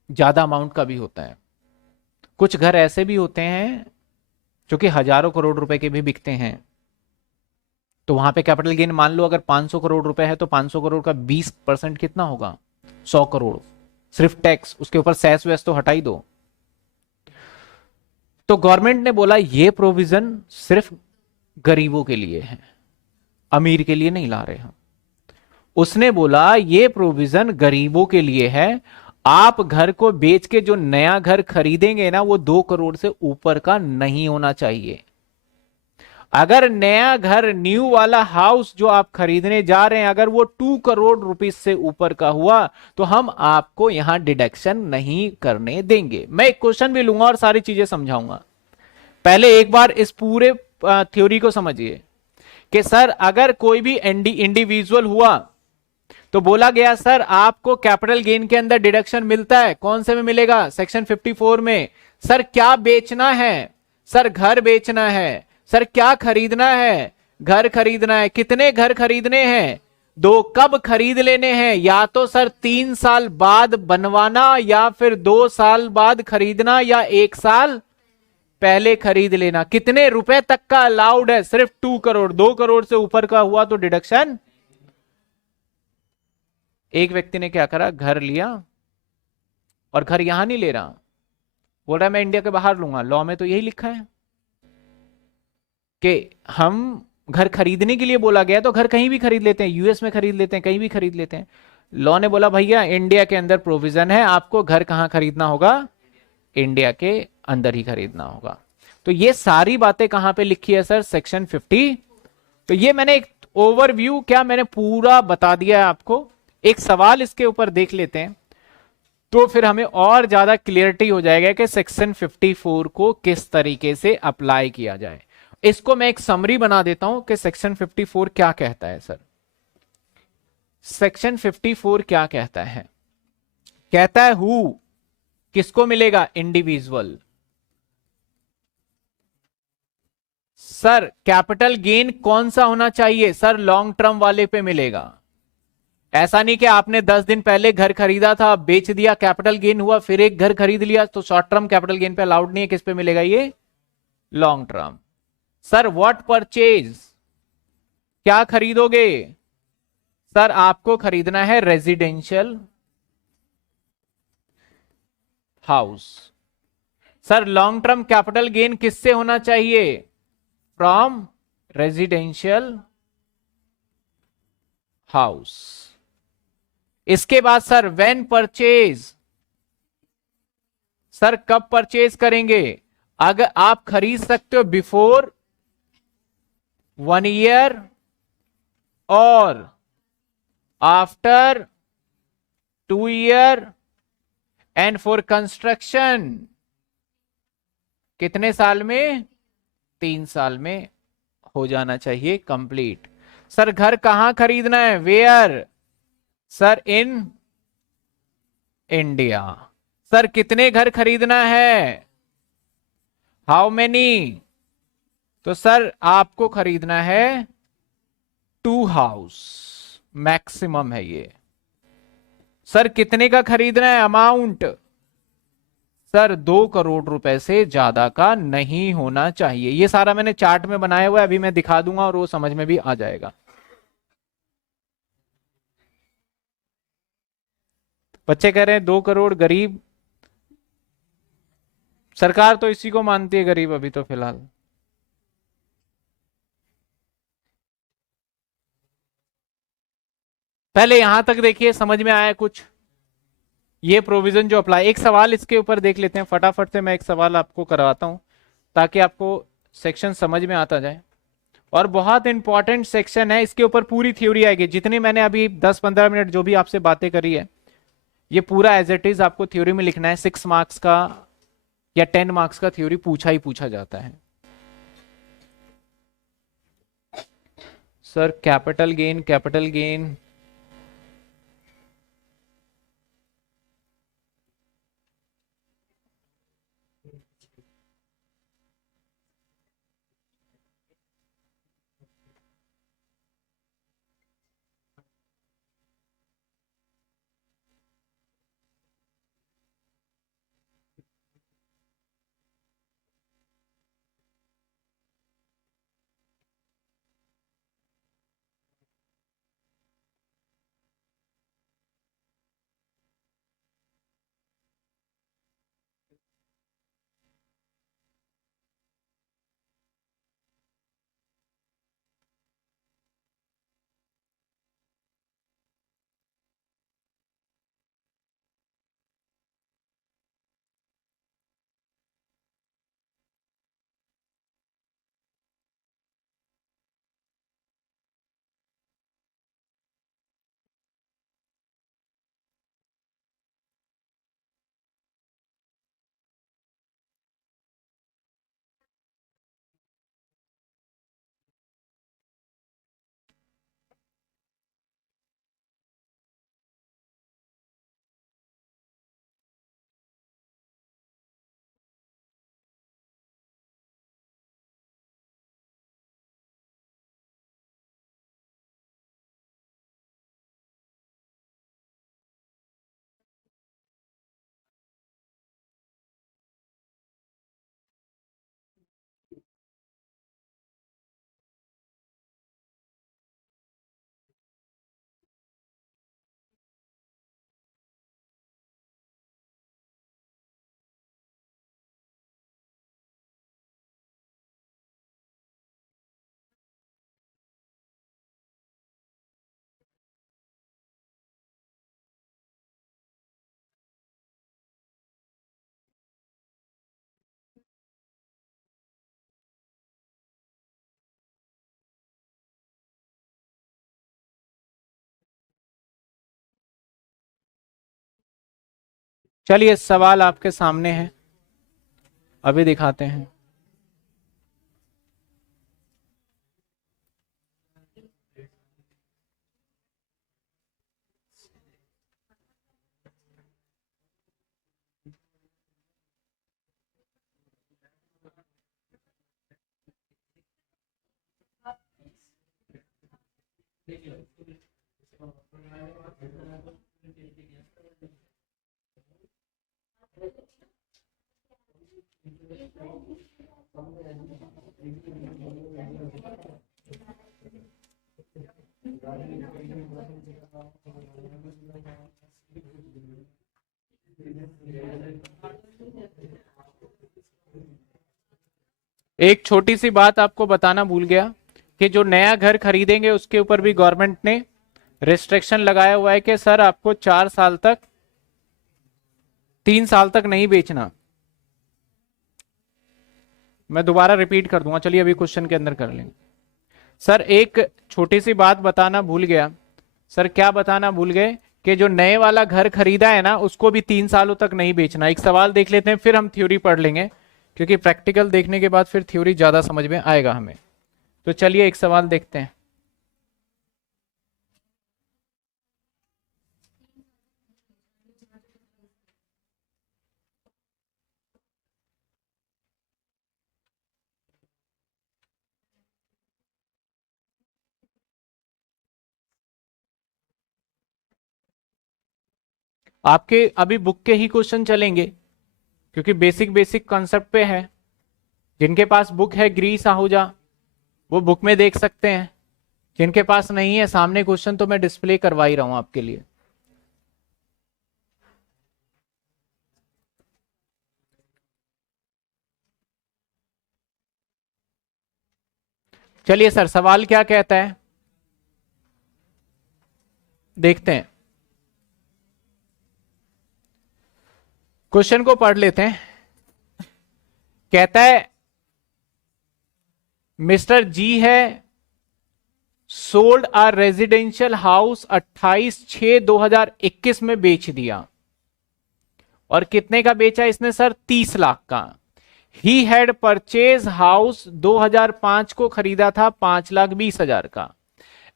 ज्यादा अमाउंट का भी होता है। कुछ घर ऐसे भी होते हैं जो कि हजारों करोड़ रुपए के भी बिकते हैं, तो वहां पे कैपिटल गेन मान लो अगर 500 करोड़ रुपए है तो 500 करोड़ का 20% कितना होगा? 100 करोड़। सिर्फ टैक्स, उसके ऊपर सेस वेस तो हटा ही दो। तो गवर्नमेंट ने बोला ये प्रोविजन सिर्फ गरीबों के लिए है, अमीर के लिए नहीं ला रहे हम। उसने बोला ये प्रोविजन गरीबों के लिए है, आप घर को बेच के जो नया घर खरीदेंगे ना वो 2 करोड़ से ऊपर का नहीं होना चाहिए। अगर नया घर, न्यू वाला हाउस जो आप खरीदने जा रहे हैं, अगर वो 2 करोड़ रुपीस से ऊपर का हुआ तो हम आपको यहां डिडक्शन नहीं करने देंगे। मैं एक क्वेश्चन भी लूंगा और सारी चीजें समझाऊंगा। पहले एक बार इस पूरे थ्योरी को समझिए कि सर अगर कोई भी इंडिविजुअल हुआ तो बोला गया सर आपको कैपिटल गेन के अंदर डिडक्शन मिलता है, कौन से में मिलेगा? सेक्शन 54 में। सर क्या बेचना है? सर घर बेचना है। सर क्या खरीदना है? घर खरीदना है। कितने घर खरीदने हैं? दो, कब खरीद लेने हैं? या तो सर 3 साल बाद बनवाना, या फिर 2 साल बाद खरीदना, या 1 साल पहले खरीद लेना। कितने रुपए तक का अलाउड है? सिर्फ 2 करोड़। 2 करोड़ से ऊपर का हुआ तो डिडक्शन। एक व्यक्ति ने क्या करा, घर लिया, और घर यहां नहीं ले रहा, बोल रहा है मैं इंडिया के बाहर लूंगा। लॉ में तो यही लिखा है कि हम घर खरीदने के लिए बोला गया तो घर कहीं भी खरीद लेते हैं, यूएस में खरीद लेते हैं, कहीं भी खरीद लेते हैं। लॉ ने बोला भैया इंडिया के अंदर प्रोविजन है, आपको घर कहां खरीदना होगा? इंडिया के अंदर ही खरीदना होगा। तो ये सारी बातें कहां पे लिखी है सर? सेक्शन 50। तो ये मैंने एक ओवरव्यू, क्या मैंने पूरा बता दिया है आपको। एक सवाल इसके ऊपर देख लेते हैं, तो फिर हमें और ज्यादा क्लियरिटी हो जाएगा कि सेक्शन 54 को किस तरीके से अप्लाई किया जाए। इसको मैं एक समरी बना देता हूं कि सेक्शन 54 क्या कहता है सर। सेक्शन 54 क्या कहता है? कहता है हु, किसको मिलेगा? इंडिविजुअल। सर कैपिटल गेन कौन सा होना चाहिए? सर लॉन्ग टर्म वाले पे मिलेगा। ऐसा नहीं कि आपने 10 दिन पहले घर खरीदा था, बेच दिया, कैपिटल गेन हुआ, फिर एक घर खरीद लिया, तो शॉर्ट टर्म कैपिटल गेन पे अलाउड नहीं है। किस पे मिलेगा ये? Long term. Sir what purchase, क्या खरीदोगे? सर आपको खरीदना है residential house. Sir long term capital gain किससे होना चाहिए? From residential house. इसके बाद सर व्हेन परचेज, सर कब परचेज करेंगे? अगर आप खरीद सकते हो बिफोर 1 ईयर और after 2 year, and for construction कितने साल में? 3 साल में हो जाना चाहिए कंप्लीट। सर घर कहां खरीदना है? Where? Sir in India. Sir कितने घर खरीदना है? How many? तो सर आपको खरीदना है 2 हाउस, मैक्सिमम है ये। सर कितने का खरीदना है? अमाउंट? सर 2 करोड़ रुपए से ज्यादा का नहीं होना चाहिए। ये सारा मैंने चार्ट में बनाया हुआ है, अभी मैं दिखा दूंगा और वो समझ में भी आ जाएगा। बच्चे कह रहे हैं 2 करोड़ गरीब, सरकार तो इसी को मानती है गरीब अभी तो फिलहाल। पहले यहां तक देखिए, समझ में आया कुछ? ये प्रोविजन जो अप्लाई, एक सवाल इसके ऊपर देख लेते हैं फटाफट से। मैं एक सवाल आपको करवाता हूं ताकि आपको सेक्शन समझ में आता जाए। और बहुत इंपॉर्टेंट सेक्शन है, इसके ऊपर पूरी थ्योरी आएगी। जितनी मैंने अभी 10-15 मिनट जो भी आपसे बातें करी है, ये पूरा एज इट इज आपको थ्योरी में लिखना है। 6 मार्क्स का या 10 मार्क्स का थ्योरी पूछा ही पूछा जाता है। Sir capital gain, capital gain चलिए सवाल आपके सामने है, अभी दिखाते हैं। एक छोटी सी बात आपको बताना भूल गया कि जो नया घर खरीदेंगे उसके ऊपर भी गवर्नमेंट ने रिस्ट्रिक्शन लगाया हुआ है कि सर आपको 4 साल तक, 3 साल तक नहीं बेचना। मैं दोबारा रिपीट कर दूंगा, चलिए अभी क्वेश्चन के अंदर कर लेंगे। सर एक छोटी सी बात बताना भूल गया। सर क्या बताना भूल गए कि जो नए वाला घर खरीदा है ना उसको भी 3 सालों तक नहीं बेचना। एक सवाल देख लेते हैं फिर हम थ्योरी पढ़ लेंगे, क्योंकि प्रैक्टिकल देखने के बाद फिर थ्योरी ज्यादा समझ में आएगा हमें। तो चलिए एक सवाल देखते हैं। आपके अभी बुक के ही क्वेश्चन चलेंगे, क्योंकि बेसिक बेसिक कॉन्सेप्ट पे है। जिनके पास बुक है ग्रीस आहूजा वो बुक में देख सकते हैं, जिनके पास नहीं है सामने क्वेश्चन तो मैं डिस्प्ले करवा ही रहा हूं आपके लिए। चलिए सर सवाल क्या कहता है देखते हैं, क्वेश्चन को पढ़ लेते हैं। कहता है मिस्टर जी है सोल्ड अ रेजिडेंशियल हाउस 28/6/2021 में बेच दिया। और कितने का बेचा इसने सर? 30 लाख का। ही हैड परचेज हाउस 2005 को खरीदा था 5,20,000 का।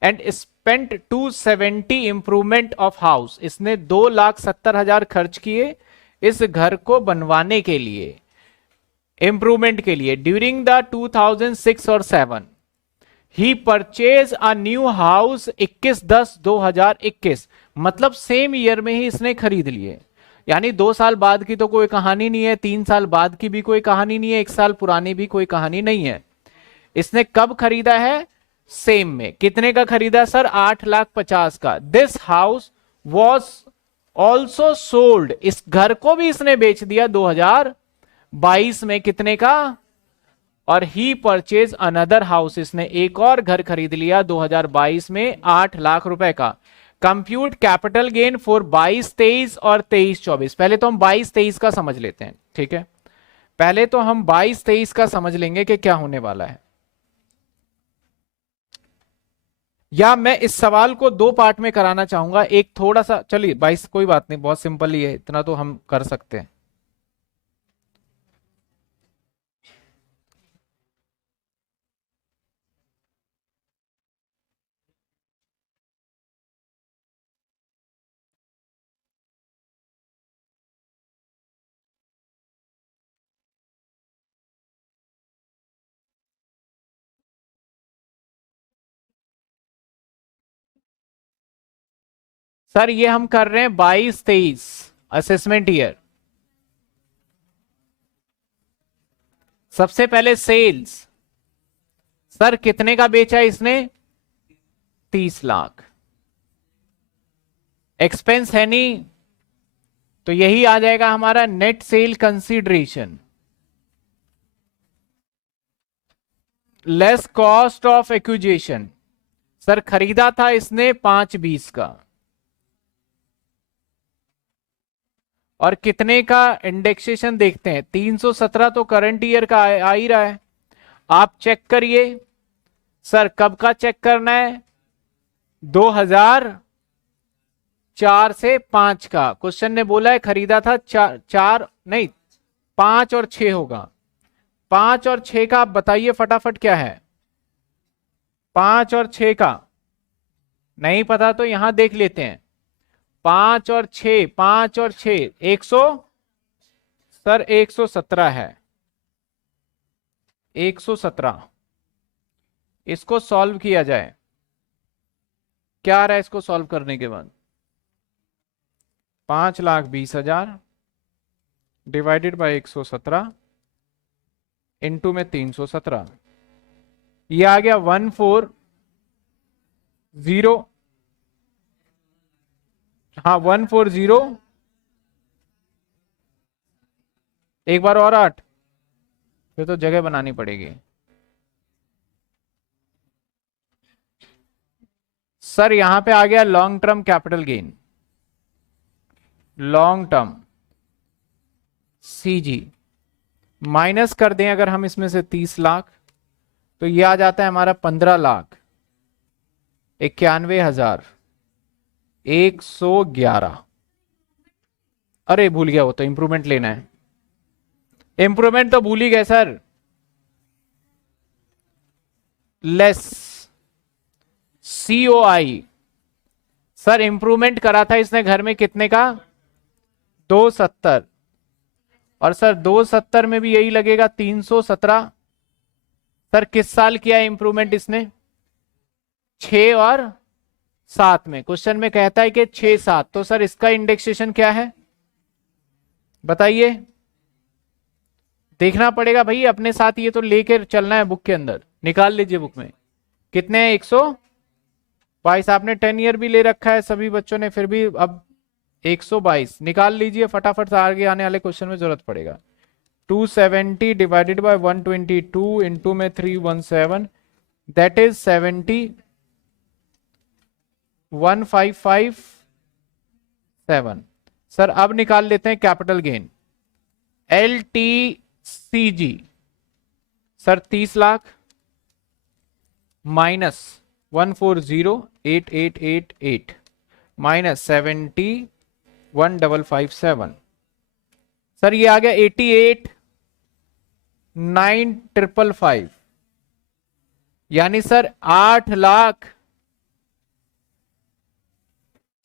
And spent 270 improvement of house, इसने 2,70,000 खर्च किए इस घर को बनवाने के लिए, इंप्रूवमेंट के लिए। ड्यूरिंग द 2006 और 7 ही परचेज अ न्यू हाउस 21/10/2021, मतलब सेम ईयर में ही इसने खरीद लिए। यानी 2 साल बाद की तो कोई कहानी नहीं है, 3 साल बाद की भी कोई कहानी नहीं है, 1 साल पुरानी भी कोई कहानी नहीं है। इसने कब खरीदा है? सेम में। कितने का खरीदा सर? 8,50,000 का। This house was also sold, इस घर को भी इसने बेच दिया 2022 में। कितने का? और ही परचेज अनदर हाउस, इसने एक और घर खरीद लिया 2022 में 8 लाख रुपए का। कंप्यूट कैपिटल गेन फॉर 22-23 और 23-24। पहले तो हम 22-23 का समझ लेते हैं, ठीक है? पहले तो हम 22-23 का समझ लेंगे कि क्या होने वाला है। या मैं इस सवाल को 2 पार्ट में कराना चाहूंगा, एक थोड़ा सा, चलिए 22 कोई बात नहीं, बहुत सिंपल ही है, इतना तो हम कर सकते हैं। सर ये हम कर रहे हैं 22-23 असेसमेंट ईयर। सबसे पहले सेल्स, सर कितने का बेचा इसने? 30 लाख। एक्सपेंस है नहीं, तो यही आ जाएगा हमारा net cell consideration less cost of acquisition. Sir खरीदा था इसने 5,20 का, और कितने का इंडेक्सेशन देखते हैं? 317 तो करंट ईयर का आ ही रहा है। आप चेक करिए सर, कब का चेक करना है? 2000 4 से 5 का। क्वेश्चन ने बोला है खरीदा था चार नहीं 5 और 6 होगा। 5 और 6 का आप बताइए फटाफट क्या है। 5 और 6 का नहीं पता तो यहां देख लेते हैं। 5 और 6, 5 और 6 100 सर 117 है। 117 इसको सॉल्व किया जाए, क्या आ रहा है इसको सॉल्व करने के बाद? 5,20,000 डिवाइडेड बाय 117 इंटू में 317, ये आ गया 140। हाँ 140, एक बार और 8, फिर तो जगह बनानी पड़ेगी। सर यहां पे आ गया long term capital gain, long term CG minus कर दें अगर हम इसमें से 30 लाख तो ये आ जाता है हमारा 15,91,111। अरे भूल गया, वो तो इंप्रूवमेंट लेना है। इंप्रूवमेंट तो भूल ही गए sir. Less COI sir improvement करा था इसने घर में कितने का? 270। और सर 270 में भी यही लगेगा 317। सर किस साल किया है इंप्रूवमेंट इसने? 6 और 7 में। क्वेश्चन में कहता है कि 6-7, तो सर इसका इंडेक्सेशन क्या है बताइए? देखना पड़ेगा भाई अपने साथ, ये तो लेकर चलना है बुक के अंदर। निकाल लीजिए बुक में कितने हैं। 122। आपने 10 ईयर भी ले रखा है सभी बच्चों ने, फिर भी अब 122 निकाल लीजिए फटाफट से, आगे आने वाले क्वेश्चन में जरूरत पड़ेगा। 270 डिवाइडेड बाय 122 इंटू में 317 दैट इज 71,557। सर अब निकाल लेते हैं capital gain LTCG। Sir 30 lakh minus 140,888 minus 71,557। Sir ये आ गया 88,955, यानी सर 8 लाख,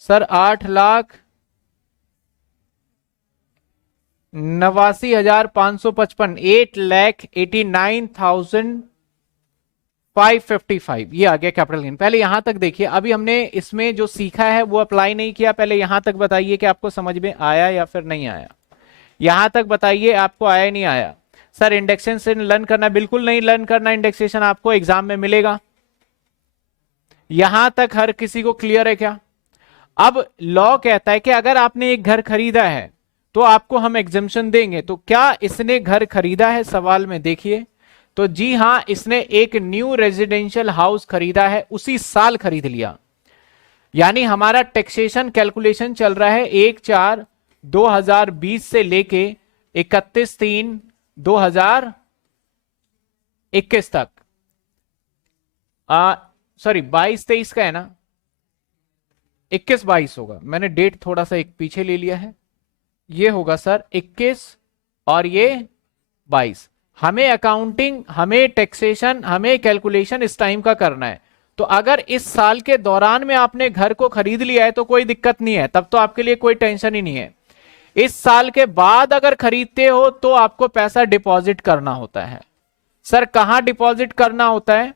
सर 8,89,555, 8,89,555 ये आ गया कैपिटल गेन। पहले यहां तक देखिए, अभी हमने इसमें जो सीखा है वो अप्लाई नहीं किया। पहले यहां तक बताइए कि आपको समझ में आया या फिर नहीं आया। यहां तक बताइए आपको आया नहीं आया। सर इंडेक्सेशन लर्न करना? बिल्कुल नहीं लर्न करना, इंडेक्सेशन आपको एग्जाम में मिलेगा। यहां तक हर किसी को क्लियर है क्या? अब लॉ कहता है कि अगर आपने एक घर खरीदा है तो आपको हम एग्जम्पशन देंगे। तो क्या इसने घर खरीदा है सवाल में देखिए, तो जी हां इसने एक न्यू रेजिडेंशियल हाउस खरीदा है, उसी साल खरीद लिया। यानी हमारा टैक्सेशन कैलकुलेशन चल रहा है 1/4/2020 से लेके 31/3/2021 तक। सॉरी 22-23 का है ना, 21-22 होगा, मैंने डेट थोड़ा सा एक पीछे ले लिया है। ये होगा सर 21 और ये 22। हमें अकाउंटिंग, हमें टैक्सेशन, हमें कैलकुलेशन इस टाइम का करना है। तो अगर इस साल के दौरान में आपने घर को खरीद लिया है तो कोई दिक्कत नहीं है, तब तो आपके लिए कोई टेंशन ही नहीं है। इस साल के बाद अगर खरीदते हो तो आपको पैसा डिपॉजिट करना होता है। सर कहां डिपॉजिट करना होता है?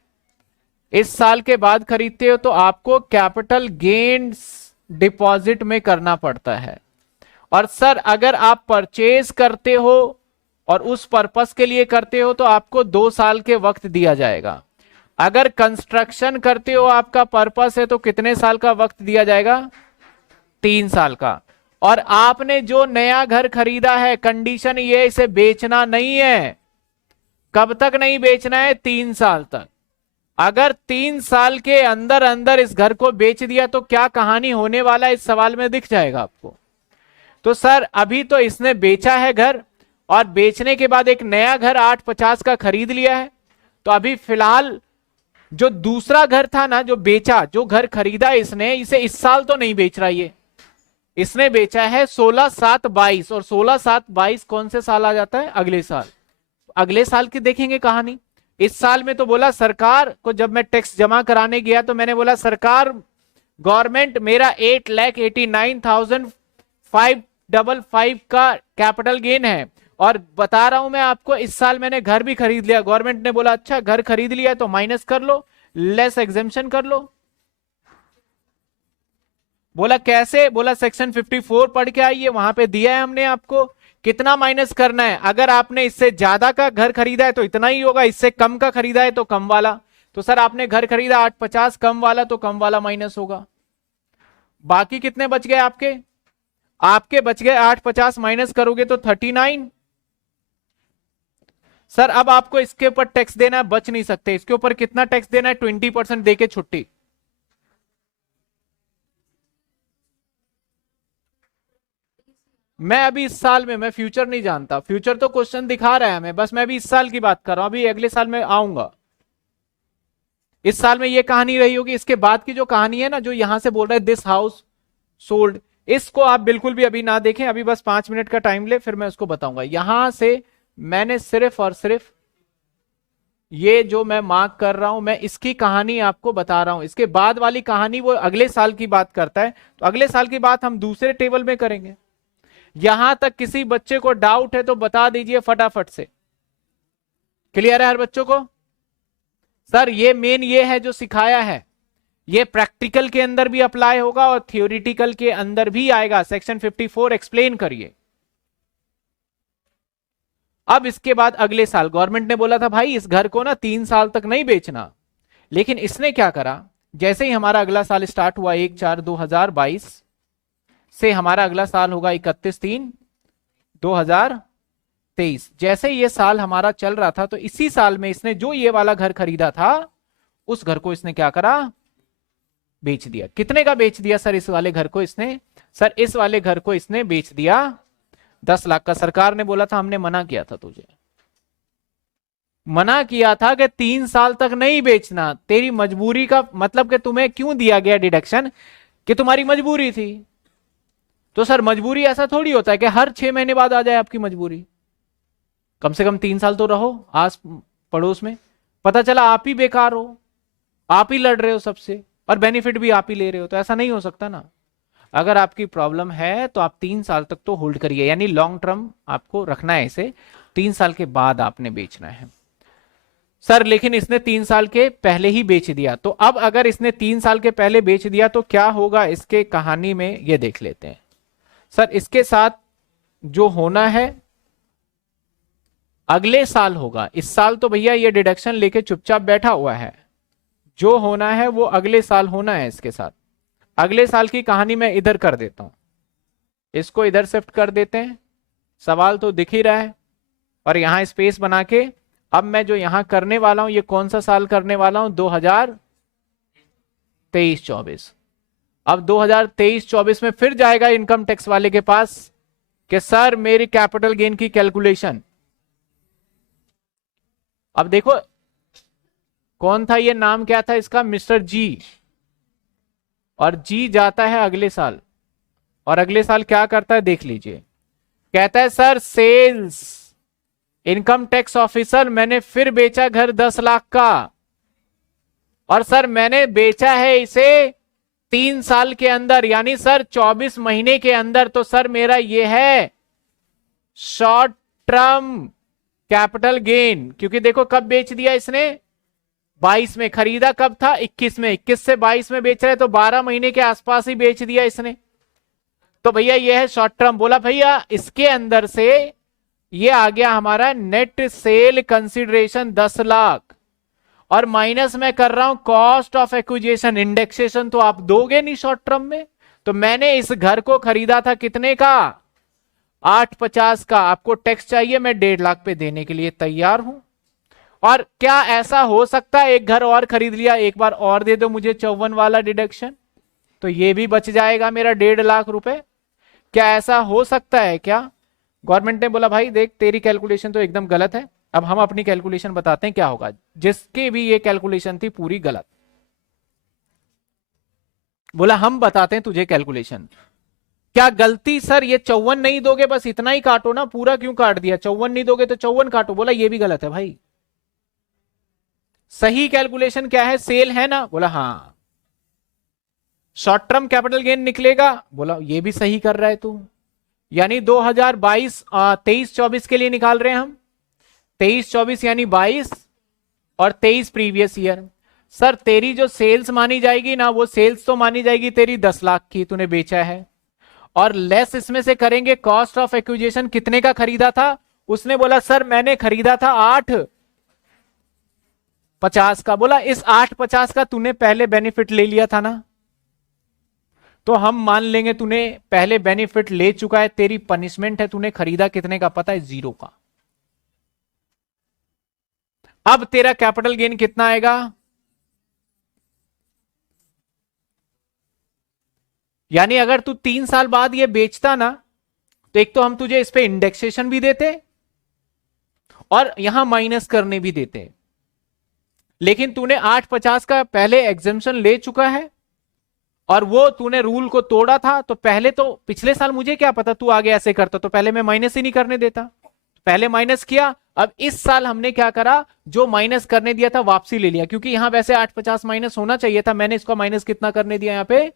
इस साल के बाद खरीदते हो तो आपको कैपिटल गेन्स डिपॉजिट में करना पड़ता है। और सर अगर आप परचेज करते हो और उस पर्पस के लिए करते हो तो आपको 2 साल के वक्त दिया जाएगा। अगर कंस्ट्रक्शन करते हो, आपका पर्पस है, तो कितने साल का वक्त दिया जाएगा? 3 साल का। और आपने जो नया घर खरीदा है, कंडीशन ये इसे बेचना नहीं है। कब तक नहीं बेचना है? 3 साल तक। अगर 3 साल के अंदर अंदर इस घर को बेच दिया तो क्या कहानी होने वाला है इस सवाल में दिख जाएगा आपको। तो सर अभी तो इसने बेचा है घर, और बेचने के बाद एक नया घर 850 का खरीद लिया है। तो अभी फिलहाल जो दूसरा घर था ना, जो बेचा, जो घर खरीदा इसने, इसे इस साल तो नहीं बेच रहा ये, इसने बेचा है 16/7/22, और 16/7/22 कौन से साल आ जाता है? अगले साल। अगले साल की देखेंगे कहानी। इस साल में तो बोला सरकार को, जब मैं टैक्स जमा कराने गया तो मैंने बोला सरकार, गवर्नमेंट, मेरा 8,89,555 का कैपिटल गेन है, और बता रहा हूं मैं आपको, इस साल मैंने घर भी खरीद लिया। गवर्नमेंट ने बोला अच्छा घर खरीद लिया तो माइनस कर लो, लेस एग्जेम्पशन कर लो। बोला कैसे? बोला सेक्शन 54 पढ़ के आइए, वहां पे दिया है हमने आपको कितना माइनस करना है। अगर आपने इससे ज्यादा का घर खरीदा है तो इतना ही होगा, इससे कम का खरीदा है तो कम वाला। तो सर आपने घर खरीदा 850, कम वाला, तो कम वाला माइनस होगा। बाकी कितने बच गए आपके? आपके बच गए 850, माइनस करोगे तो 39। सर अब आपको इसके ऊपर टैक्स देना है, बच नहीं सकते। इसके ऊपर कितना टैक्स देना है? 20% देके छुट्टी। मैं अभी इस साल में, मैं फ्यूचर नहीं जानता, फ्यूचर तो क्वेश्चन दिखा रहा है हमें, बस मैं अभी इस साल की बात कर रहा हूं। अभी अगले साल में आऊंगा। इस साल में ये कहानी रही होगी। इसके बाद की जो कहानी है ना, जो यहां से बोल रहा है दिस हाउस सोल्ड, इसको आप बिल्कुल भी अभी ना देखें। अभी बस 5 मिनट का टाइम ले, फिर मैं उसको बताऊंगा। यहां से मैंने सिर्फ और सिर्फ ये जो मैं मार्क कर रहा हूं, मैं इसकी कहानी आपको बता रहा हूं। इसके बाद वाली कहानी वो अगले साल की बात करता है, तो अगले साल की बात हम दूसरे टेबल में करेंगे। यहां तक किसी बच्चे को डाउट है तो बता दीजिए फटाफट से। क्लियर है हर बच्चों को? सर ये मेन ये है जो सिखाया है, ये प्रैक्टिकल के अंदर भी अप्लाई होगा और थियोरिटिकल के अंदर भी आएगा। सेक्शन 54 एक्सप्लेन करिए। अब इसके बाद अगले साल गवर्नमेंट ने बोला था भाई इस घर को ना 3 साल तक नहीं बेचना, लेकिन इसने क्या करा, जैसे ही हमारा अगला साल स्टार्ट हुआ 1/4/2022 से, हमारा अगला साल होगा 31/3/2023। जैसे ये साल हमारा चल रहा था, तो इसी साल में इसने जो ये वाला घर खरीदा था, उस घर को इसने क्या करा? बेच दिया। कितने का बेच दिया सर इस वाले घर को इसने? सर इस वाले घर को इसने बेच दिया 10 लाख का। सरकार ने बोला था, हमने मना किया था तुझे, मना किया था कि 3 साल तक नहीं बेचना। तेरी मजबूरी का मतलब कि तुम्हें क्यों दिया गया डिडक्शन? कि तुम्हारी मजबूरी थी। तो सर मजबूरी ऐसा थोड़ी होता है कि हर 6 महीने बाद आ जाए आपकी मजबूरी। कम से कम 3 साल तो रहो आस पड़ोस में। पता चला आप ही बेकार हो, आप ही लड़ रहे हो सबसे, और बेनिफिट भी आप ही ले रहे हो, तो ऐसा नहीं हो सकता ना। अगर आपकी प्रॉब्लम है तो आप 3 साल तक तो होल्ड करिए, यानी लॉन्ग टर्म आपको रखना है इसे। 3 साल के बाद आपने बेचना है। सर लेकिन इसने 3 साल के पहले ही बेच दिया, तो अब अगर इसने 3 साल के पहले बेच दिया तो क्या होगा इसके कहानी में, ये देख लेते हैं। सर इसके साथ जो होना है अगले साल होगा। इस साल तो भैया ये डिडक्शन लेके चुपचाप बैठा हुआ है, जो होना है वो अगले साल होना है इसके साथ। अगले साल की कहानी मैं इधर कर देता हूं, इसको इधर शिफ्ट कर देते हैं। सवाल तो दिख ही रहा है, और यहां स्पेस बना के अब मैं जो यहां करने वाला हूं, ये कौन सा साल करने वाला हूं? 2023-24। अब 2023-24 में फिर जाएगा इनकम टैक्स वाले के पास कि सर मेरी कैपिटल गेन की कैलकुलेशन। अब देखो कौन था ये, नाम क्या था इसका? मिस्टर जी। और जी जाता है अगले साल, और अगले साल क्या करता है देख लीजिए। कहता है sir sales income tax officer, मैंने फिर बेचा घर 10 लाख का, और सर मैंने बेचा है इसे 3 साल के अंदर, यानी सर 24 महीने के अंदर। तो सर मेरा ये है शॉर्ट टर्म कैपिटल गेन, क्योंकि देखो कब बेच दिया इसने? 22 में। खरीदा कब था? 21 में। 21 से 22 में बेच रहे, तो 12 महीने के आसपास ही बेच दिया इसने। तो भैया ये है शॉर्ट टर्म। बोला भैया इसके अंदर से ये आ गया हमारा नेट सेल कंसिडरेशन 10 लाख, और माइनस में कर रहा हूं कॉस्ट ऑफ एक्विजिशन। इंडेक्सेशन तो आप दोगे नहीं शॉर्ट टर्म में। तो मैंने इस घर को खरीदा था कितने का? 850 का। आपको टैक्स चाहिए, मैं 1.5 लाख पे देने के लिए तैयार हूं। और क्या ऐसा हो सकता है एक घर और खरीद लिया, एक बार और दे दो मुझे 54 वाला डिडक्शन, तो ये भी बच जाएगा मेरा 1.5 लाख रुपए? क्या ऐसा हो सकता है क्या? गवर्नमेंट ने बोला भाई देख तेरी कैलकुलेशन तो एकदम गलत है, अब हम अपनी कैलकुलेशन बताते हैं क्या होगा। जिसकी भी ये कैलकुलेशन थी पूरी गलत, बोला हम बताते हैं तुझे कैलकुलेशन। क्या गलती सर ये 54 नहीं दोगे, बस इतना ही काटो ना, पूरा क्यों काट दिया, 54 नहीं दोगे तो 54 काटो, बोला ये भी गलत है भाई। सही कैलकुलेशन क्या है, सेल है ना, बोला हाँ। शॉर्ट टर्म कैपिटल गेन निकलेगा, बोला ये भी सही कर रहा है तू। यानी 2022 23-24 के लिए निकाल रहे हैं हम, 23-24 यानी 22 और 23 प्रीवियस ईयर। सर तेरी जो सेल्स मानी जाएगी ना, वो सेल्स तो मानी जाएगी तेरी 10 लाख की तूने बेचा है, और लेस इसमें से करेंगे कॉस्ट ऑफ एक्विजिशन, कितने का खरीदा था। उसने बोला सर मैंने खरीदा था 850 का, बोला इस 850 का तूने पहले बेनिफिट ले लिया था ना, तो हम मान लेंगे तूने पहले बेनिफिट ले चुका है, तेरी पनिशमेंट है, तूने खरीदा कितने का पता है, 0 का। अब तेरा कैपिटल गेन कितना आएगा, यानी अगर तू 3 साल बाद ये बेचता ना, तो एक तो हम तुझे इस पे इंडेक्सेशन भी देते और यहां माइनस करने भी देते, लेकिन तूने 850 का पहले एग्जेम्पशन ले चुका है और वो तूने रूल को तोड़ा था, तो पहले तो पिछले साल मुझे क्या पता तू आगे ऐसे करता, तो पहले मैं माइनस ही नहीं करने देता, पहले माइनस किया। अब इस साल हमने क्या करा, जो माइनस करने दिया था वापसी ले लिया, क्योंकि यहां वैसे 850 माइनस होना चाहिए था, मैंने इसको माइनस कितना करने दिया यहाँ पे,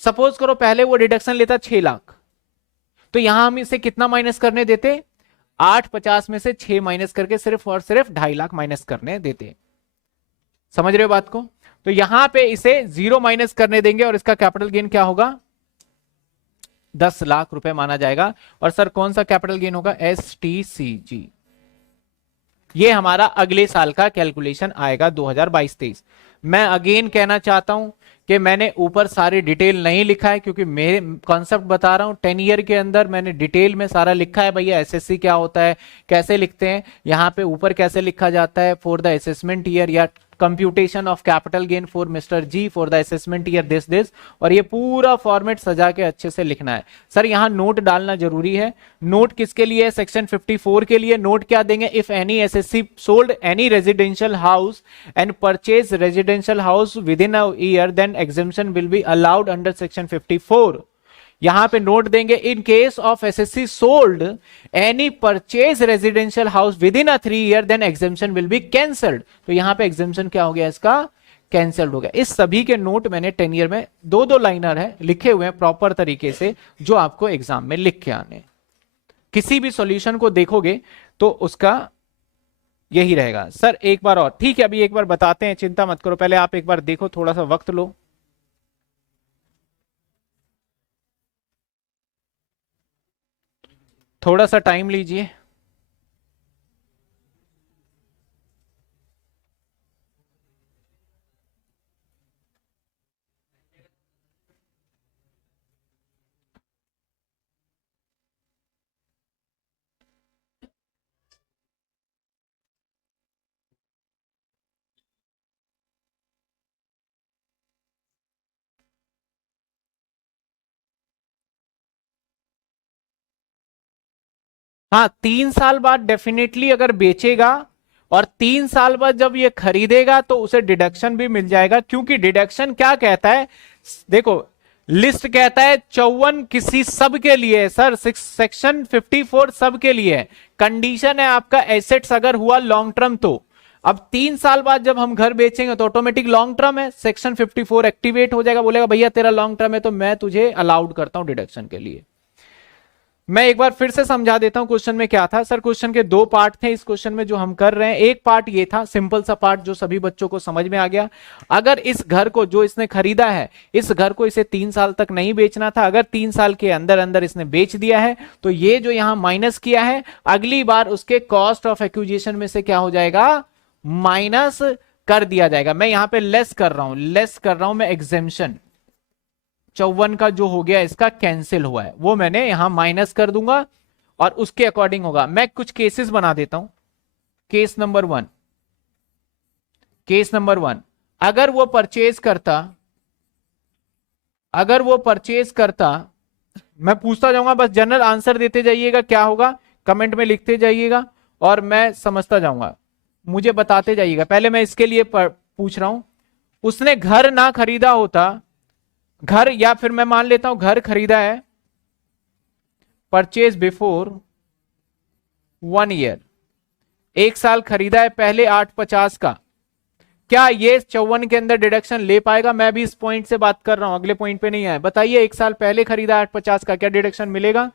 सपोज करो पहले वो डिडक्शन लेता 6 लाख, तो यहां हम इसे कितना माइनस करने देते, 850 में से 6 माइनस करके सिर्फ और सिर्फ 2.5 लाख माइनस करने देते। समझ रहे हो बात को, तो यहां पे इसे 0 माइनस करने देंगे और इसका कैपिटल गेन क्या होगा, 10 लाख रुपए माना जाएगा। और सर कौन सा कैपिटल गेन होगा, STCG, ये हमारा अगले साल का कैलकुलेशन आएगा 2022-23। मैं अगेन कहना चाहता हूं कि मैंने ऊपर सारी डिटेल नहीं लिखा है, क्योंकि मेरे कॉन्सेप्ट बता रहा हूं, 10 ईयर के अंदर मैंने डिटेल में सारा लिखा है, भैया एसएससी क्या होता है, कैसे लिखते हैं, यहां पे ऊपर कैसे लिखा जाता है, फॉर द असेसमेंट ईयर या computation of capital gain for mister G for the assessment year this, और ये पूरा फॉर्मेट सजा के अच्छे से लिखना है। सर यहां नोट डालना जरूरी है। नोट किसके लिए है, सेक्शन 54 के लिए। नोट क्या देंगे, if any assessee sold any residential house and purchase residential house within a year, then exemption will be allowed under section 54। यहां पे नोट देंगे, in case of assessee sold any purchase residential house within a 3 year, then exemption will be cancelled. तो यहां पे exemption क्या हो गया, इसका कैंसल्ड हो गया। इस सभी के नोट मैंने 10 ईयर में 2-2 लाइनर है लिखे हुए हैं प्रॉपर तरीके से, जो आपको एग्जाम में लिख के आने। किसी भी सॉल्यूशन को देखोगे तो उसका यही रहेगा। सर एक बार और, ठीक है अभी एक बार बताते हैं, चिंता मत करो, पहले आप एक बार देखो, थोड़ा सा वक्त लो। थोड़ा सा टाइम लीजिए। हाँ 3 साल बाद डेफिनेटली अगर बेचेगा और 3 साल बाद जब ये खरीदेगा तो उसे डिडक्शन भी मिल जाएगा, क्योंकि डिडक्शन क्या कहता है, देखो लिस्ट कहता है 54 किसी सब के लिए है सर, सेक्शन 54 सब के लिए है। कंडीशन है आपका एसेट्स अगर हुआ लॉन्ग टर्म, तो अब 3 साल बाद जब हम घर बेचेंगे तो ऑटोमेटिक लॉन्ग टर्म है, सेक्शन 54 एक्टिवेट हो जाएगा, बोलेगा भैया तेरा लॉन्ग टर्म है तो मैं तुझे अलाउड करता हूं डिडक्शन के लिए। मैं एक बार फिर से समझा देता हूं क्वेश्चन में क्या था। सर क्वेश्चन के 2 पार्ट थे इस क्वेश्चन में जो हम कर रहे हैं। एक पार्ट ये था सिंपल सा पार्ट जो सभी बच्चों को समझ में आ गया, अगर इस घर को जो इसने खरीदा है, इस घर को इसे 3 साल तक नहीं बेचना था, अगर 3 साल के अंदर अंदर इसने बेच दिया है, तो ये जो यहां माइनस किया है अगली बार उसके कॉस्ट ऑफ एक्विजिशन में से क्या हो जाएगा, माइनस कर दिया जाएगा। मैं यहां पे लेस कर रहा हूं मैं एग्जेम्पशन 54 का जो हो गया इसका कैंसिल हुआ है, वो मैंने यहां माइनस कर दूंगा और उसके अकॉर्डिंग होगा। मैं कुछ केसेस बना देता हूं। केस नंबर 1, अगर वो परचेज करता, मैं पूछता जाऊंगा, बस जनरल आंसर देते जाइएगा क्या होगा, कमेंट में लिखते जाइएगा और मैं समझता जाऊंगा, मुझे बताते जाइएगा। पहले मैं इसके लिए पूछ रहा हूं, उसने घर ना खरीदा होता, घर, या फिर मैं मान लेता हूं घर खरीदा है, परचेज बिफोर 1 ईयर, 1 साल खरीदा है पहले 850 का, क्या ये 54 के अंदर डिडक्शन ले पाएगा? मैं भी इस पॉइंट से बात कर रहा हूं, अगले पॉइंट पे नहीं आया। बताइए 1 साल पहले खरीदा 850 का, क्या डिडक्शन मिलेगा?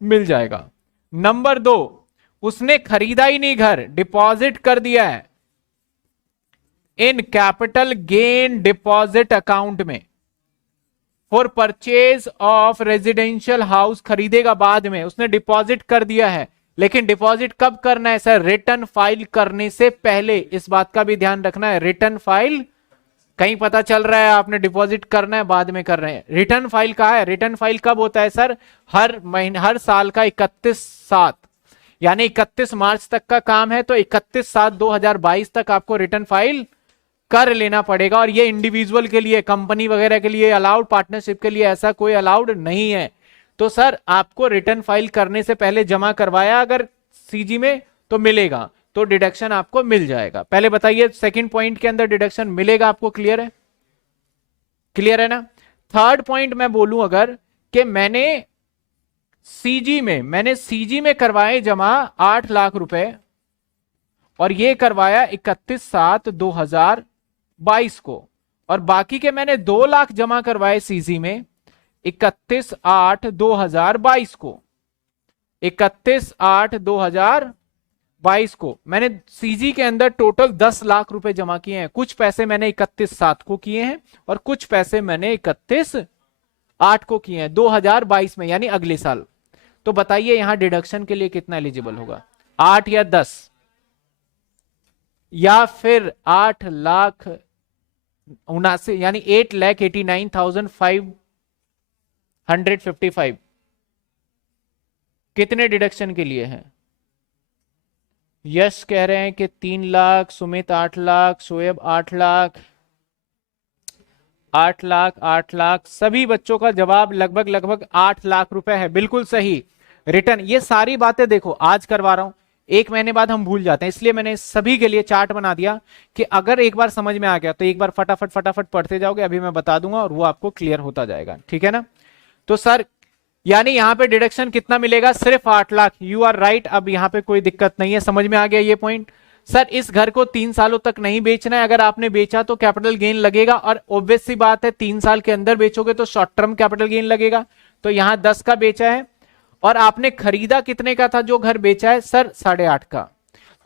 मिल जाएगा। नंबर 2, उसने खरीदा ही नहीं, घर डिपॉजिट कर दिया है in capital gain deposit account में for purchase of residential house, खरीदेगा बाद में, उसने डिपॉजिट कर दिया है। लेकिन डिपॉजिट कब करना है सर? रिटर्न फाइल करने से पहले। इस बात का भी ध्यान रखना है, रिटर्न फाइल कहीं पता चल रहा है आपने डिपॉजिट करना है बाद में कर रहे हैं। रिटर्न फाइल कहा है? रिटर्न फाइल कब होता है सर? हर महीने, हर साल का 31/7, यानी 31 मार्च तक का काम है, तो 31/7/2022 तक आपको रिटर्न फाइल कर लेना पड़ेगा। और ये इंडिविजुअल के लिए, कंपनी वगैरह के लिए अलाउड, पार्टनरशिप के लिए ऐसा कोई अलाउड नहीं है। तो सर आपको रिटर्न फाइल करने से पहले जमा करवाया अगर सीजी में तो मिलेगा, तो डिडक्शन आपको मिल जाएगा। पहले बताइए सेकंड पॉइंट के अंदर डिडक्शन मिलेगा आपको, क्लियर है? क्लियर है ना? थर्ड पॉइंट मैं बोलूं अगर कि मैंने सीजी में करवाए जमा 8 लाख रुपए और ये करवाया 31/7/2022 को, और बाकी के मैंने 2 लाख जमा करवाए सीजी में 31/8/2022 को। 31/8/2022 को मैंने सीजी के अंदर टोटल 10 लाख रुपए जमा किए हैं। कुछ पैसे मैंने 31/7 को किए हैं और कुछ पैसे मैंने 31/8 को किए हैं 2022 में, यानी अगले साल। तो बताइए यहां डिडक्शन के लिए कितना एलिजिबल होगा? 8 या 10 या फिर 8,79,000, यानी 8,89,555 कितने डिडक्शन के लिए है? यश कह रहे हैं कि 3 लाख, सुमित 8 लाख, शोएब 8 लाख, 8 लाख, 8 लाख। सभी बच्चों का जवाब लगभग 8 लाख रुपए है। बिल्कुल सही। रिटर्न, ये सारी बातें देखो आज करवा रहा हूं, 1 महीने बाद हम भूल जाते हैं, इसलिए मैंने सभी के लिए चार्ट बना दिया कि अगर एक बार समझ में आ गया तो एक बार फटाफट पढ़ते जाओगे, अभी मैं बता दूंगा और वो आपको क्लियर होता जाएगा। ठीक है ना? तो सर यानी यहां पे डिडक्शन कितना मिलेगा? सिर्फ 8 लाख। You are right. अब यहां पे कोई दिक्कत नहीं है, समझ में आ गया ये पॉइंट? सर इस घर को 3 सालों तक नहीं बेचना है, अगर आपने बेचा तो कैपिटल गेन लगेगा, और ऑब्वियस सी बात है 3 साल के अंदर बेचोगे तो शॉर्ट टर्म कैपिटल गेन लगेगा। तो यहां 10 का बेचा है और आपने खरीदा कितने का था जो घर बेचा है? सर 8.5 का।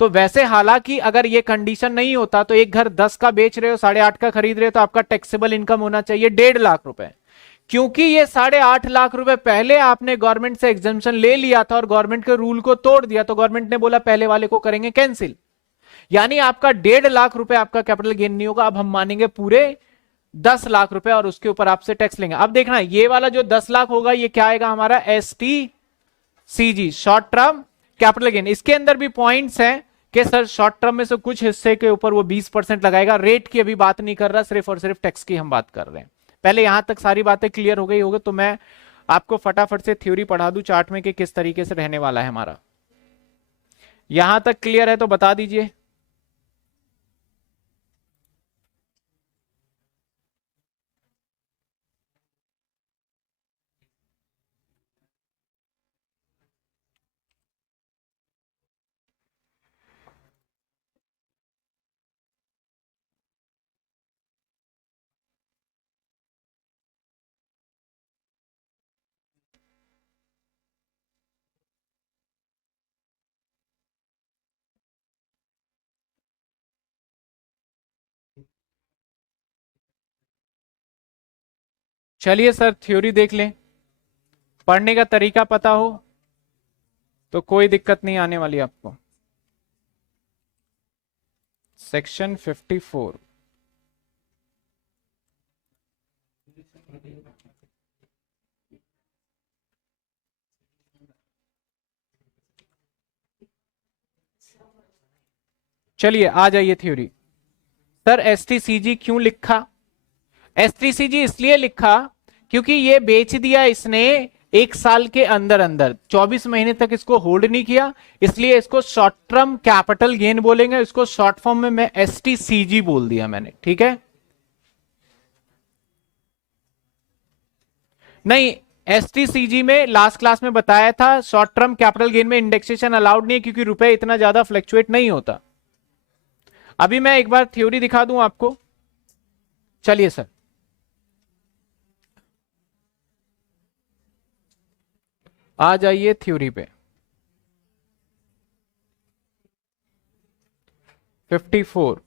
तो वैसे हालांकि अगर ये कंडीशन नहीं होता तो एक घर 10 का बेच रहे हो, 8.5 का खरीद रहे हो, तो आपका टैक्सेबल इनकम होना चाहिए 1.5 लाख रुपए। क्योंकि ये 8.5 लाख रुपए पहले आपने गवर्नमेंट से एग्जाम्पशन ले लिया था और गवर्नमेंट के रूल को तोड़ दिया, तो गवर्नमेंट ने बोला पहले वाले को करेंगे कैंसिल, यानी आपका 1.5 लाख रुपए आपका कैपिटल गेन नहीं होगा। अब हम मानेंगे पूरे 10 लाख रुपए और उसके ऊपर आपसे टैक्स लेंगे। अब देखना ये वाला जो 10 लाख होगा ये क्या आएगा हमारा? STCG, short term capital gain. इसके अंदर भी पॉइंट्स हैं कि सर शॉर्ट टर्म में से कुछ हिस्से के ऊपर वो 20% लगाएगा। रेट की अभी बात नहीं कर रहा, सिर्फ और सिर्फ टैक्स की हम बात कर रहे हैं। पहले यहां तक सारी बातें क्लियर हो गई होगी, तो मैं आपको फटाफट से थ्योरी पढ़ा दूं चार्ट में कि किस तरीके से रहने वाला है हमारा। यहां तक क्लियर है तो बता दीजिए। चलिए सर थ्योरी देख लें, पढ़ने का तरीका पता हो तो कोई दिक्कत नहीं आने वाली आपको। सेक्शन 54, चलिए आ जाइए थ्योरी। सर STCG क्यों लिखा? STCG इसलिए लिखा क्योंकि ये बेच दिया इसने 1 साल के अंदर अंदर, 24 महीने तक इसको होल्ड नहीं किया, इसलिए इसको शॉर्ट टर्म कैपिटल गेन बोलेंगे। इसको शॉर्ट फॉर्म में मैं STCG बोल दिया मैंने, ठीक है? नहीं, एसटीसीजी में लास्ट क्लास में बताया था, शॉर्ट टर्म कैपिटल गेन में इंडेक्सेशन अलाउड नहीं है क्योंकि रुपए इतना ज्यादा फ्लक्चुएट नहीं होता। अभी मैं एक बार थ्योरी दिखा दूं आपको, चलिए सर। आ जाइए थ्योरी पे। 54।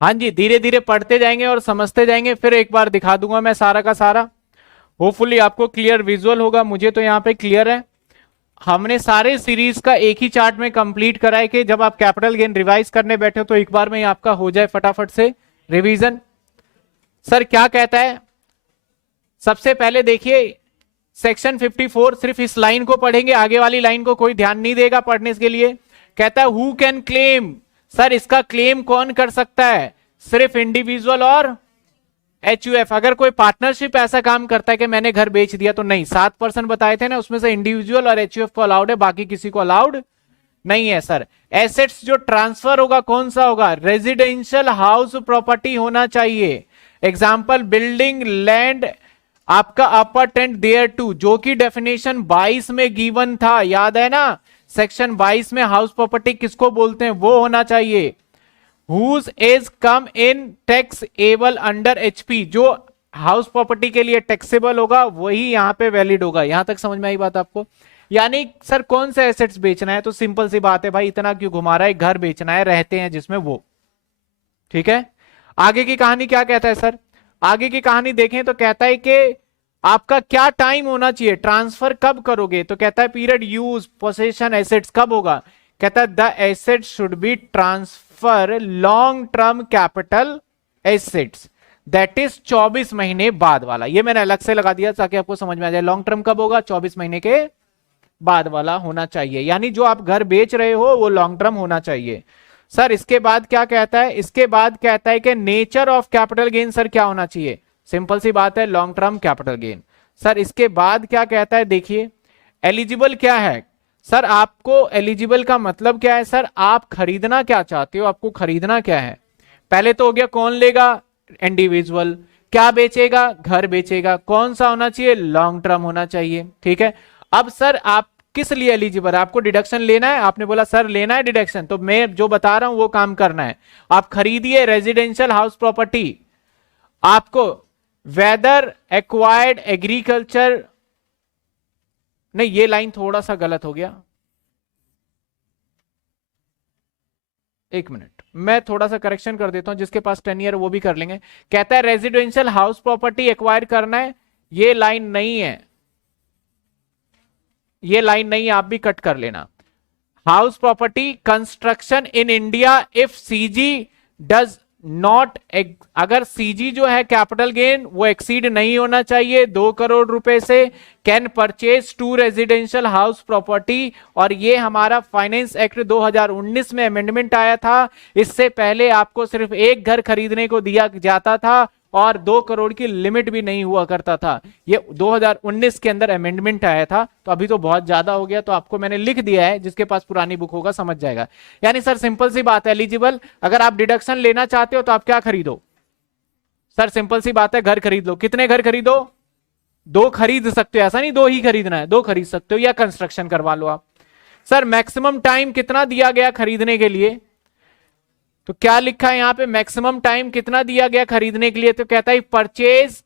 हाँ जी, धीरे धीरे पढ़ते जाएंगे और समझते जाएंगे, फिर एक बार दिखा दूंगा मैं सारा का सारा। होपफुली आपको क्लियर विजुअल होगा, मुझे तो यहाँ पे क्लियर है। हमने सारे सीरीज का एक ही चार्ट में कंप्लीट करा है कि जब आप कैपिटल गेन रिवाइज करने बैठे हो तो एक बार में ही आपका हो जाए फटाफट से रिवीजन। सर क्या कहता है, सबसे पहले देखिए सेक्शन 54, सिर्फ इस लाइन को पढ़ेंगे, आगे वाली लाइन को कोई ध्यान नहीं देगा पढ़ने के लिए। कहता है हु कैन क्लेम, सर इसका क्लेम कौन कर सकता है, सिर्फ इंडिविजुअल और एचयूएफ। अगर कोई पार्टनरशिप ऐसा काम करता है कि मैंने घर बेच दिया तो नहीं, 7% बताए थे ना, उसमें से इंडिविजुअल और एचयूएफ को अलाउड है, बाकी किसी को अलाउड नहीं है। सर एसेट्स जो ट्रांसफर होगा कौन सा होगा, रेजिडेंशियल हाउस प्रॉपर्टी होना चाहिए। एग्जाम्पल बिल्डिंग, लैंड, आपका अपार्टमेंट देयर टू, जो कि डेफिनेशन 22 में गिवन था, याद है ना, सेक्शन 22 में हाउस प्रॉपर्टी किसको बोलते हैं, वो होना चाहिए। Whose is come in taxable under HP, जो हाउस प्रॉपर्टी के लिए टैक्सेबल होगा वही यहां पे वैलिड होगा। यहां तक समझ में आई बात आपको? यानी सर कौन से एसेट्स बेचना है, तो सिंपल सी बात है भाई, इतना क्यों घुमा रहा है, घर बेचना है, रहते हैं जिसमें वो। ठीक है, आगे की कहानी क्या कहता है सर, आगे की कहानी देखें तो कहता है कि आपका क्या टाइम होना चाहिए, ट्रांसफर कब करोगे, तो कहता है पीरियड यूज पोसेशन एसेट्स कब होगा, कहता है the asset should be transfer long term capital assets, that is 24 महीने बाद वाला। ये मैंने अलग से लगा दिया ताकि आपको समझ में आ जाए, लॉन्ग टर्म कब होगा, 24 महीने के बाद वाला होना चाहिए, यानी जो आप घर बेच रहे हो वो लॉन्ग टर्म होना चाहिए। सर इसके बाद क्या कहता है, इसके बाद कहता है कि nature of capital gain sir क्या होना चाहिए, सिंपल सी बात है long term capital gain. Sir इसके बाद क्या कहता है, देखिए एलिजिबल क्या है, सर आपको एलिजिबल का मतलब क्या है, सर आप खरीदना क्या चाहते हो, आपको खरीदना क्या है। पहले तो हो गया कौन लेगा, इंडिविजुअल, क्या बेचेगा, घर बेचेगा, कौन सा होना चाहिए, लॉन्ग टर्म होना चाहिए। ठीक है, अब सर आप किस लिए एलिजिबल है, आपको डिडक्शन लेना है, आपने बोला सर लेना है डिडक्शन, तो मैं जो बता रहा हूं वो काम करना है। आप खरीदिए रेजिडेंशियल हाउस प्रॉपर्टी, आपको वेदर एक्वायर्ड एग्रीकल्चर, नहीं ये लाइन थोड़ा सा गलत हो गया, एक मिनट मैं थोड़ा सा करेक्शन कर देता हूं, जिसके पास 10 ईयर वो भी कर लेंगे। कहता है रेजिडेंशियल हाउस प्रॉपर्टी एक्वायर करना है, ये लाइन नहीं है, ये लाइन नहीं है, आप भी कट कर लेना। House property construction in India if CG does not, अगर सीजी जो है कैपिटल गेन वो एक्सीड नहीं होना चाहिए 2 करोड़ रुपए से, can purchase 2 residential house property. और ये हमारा फाइनेंस एक्ट 2019 में अमेंडमेंट आया था, इससे पहले आपको सिर्फ एक घर खरीदने को दिया जाता था और 2 करोड़ की लिमिट भी नहीं हुआ करता था। ये 2019 के अंदर अमेंडमेंट आया था, तो अभी तो बहुत ज्यादा हो गया, तो आपको मैंने लिख दिया है, जिसके पास पुरानी बुक होगा समझ जाएगा। यानी सर सिंपल सी बात है, एलिजिबल, अगर आप डिडक्शन लेना चाहते हो तो आप क्या खरीदो, सर सिंपल सी बात है घर खरीद लो। कितने घर खरीदो, 2 खरीद सकते हो, ऐसा नहीं 2 ही खरीदना है, 2 खरीद सकते हो, या कंस्ट्रक्शन करवा लो आप। सर मैक्सिमम टाइम कितना दिया गया खरीदने के लिए, तो क्या लिखा है यहां पे, मैक्सिमम टाइम कितना दिया गया खरीदने के लिए, तो कहता है परचेज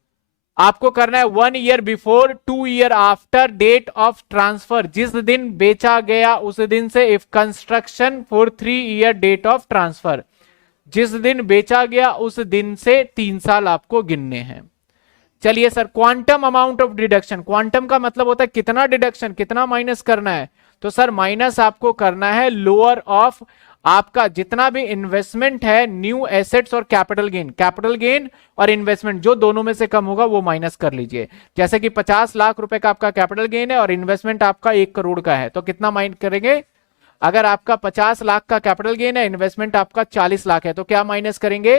आपको करना है 1 year before 2 year after date of transfer, जिस दिन बेचा गया उस दिन से, if construction for 3 year date of transfer, जिस दिन बेचा गया उस दिन से 3 साल आपको गिनने हैं। चलिए sir, quantum amount of deduction, quantum का मतलब होता है कितना डिडक्शन, कितना माइनस करना है। तो सर माइनस आपको करना है लोअर ऑफ आपका जितना भी इन्वेस्टमेंट है, न्यू एसेट्स और कैपिटल गेन और इन्वेस्टमेंट, जो दोनों में से कम होगा वो माइनस कर लीजिए। जैसे कि 50 लाख रुपए का आपका कैपिटल गेन है और इन्वेस्टमेंट आपका 1 करोड़ का है, तो कितना माइनस करेंगे? अगर आपका 50 लाख का कैपिटल गेन है, इन्वेस्टमेंट आपका 40 लाख है, तो क्या माइनस करेंगे?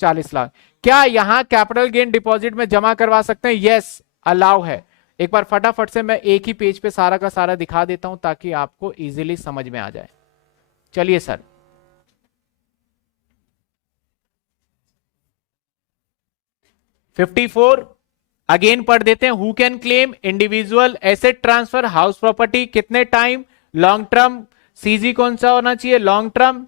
40 लाख। क्या यहां कैपिटल गेन डिपॉजिट में जमा करवा सकते हैं? यस, अलाउ है। एक बार फटाफट से मैं एक ही पेज पे सारा का सारा दिखा देता हूं ताकि आपको इजीली समझ में आ जाए। चलिए सर, फिफ्टी फोर अगेन पढ़ देते हैं। Who can claim individual asset transfer house property, कितने टाइम? Long term. सीजी कौन सा होना चाहिए? Long term.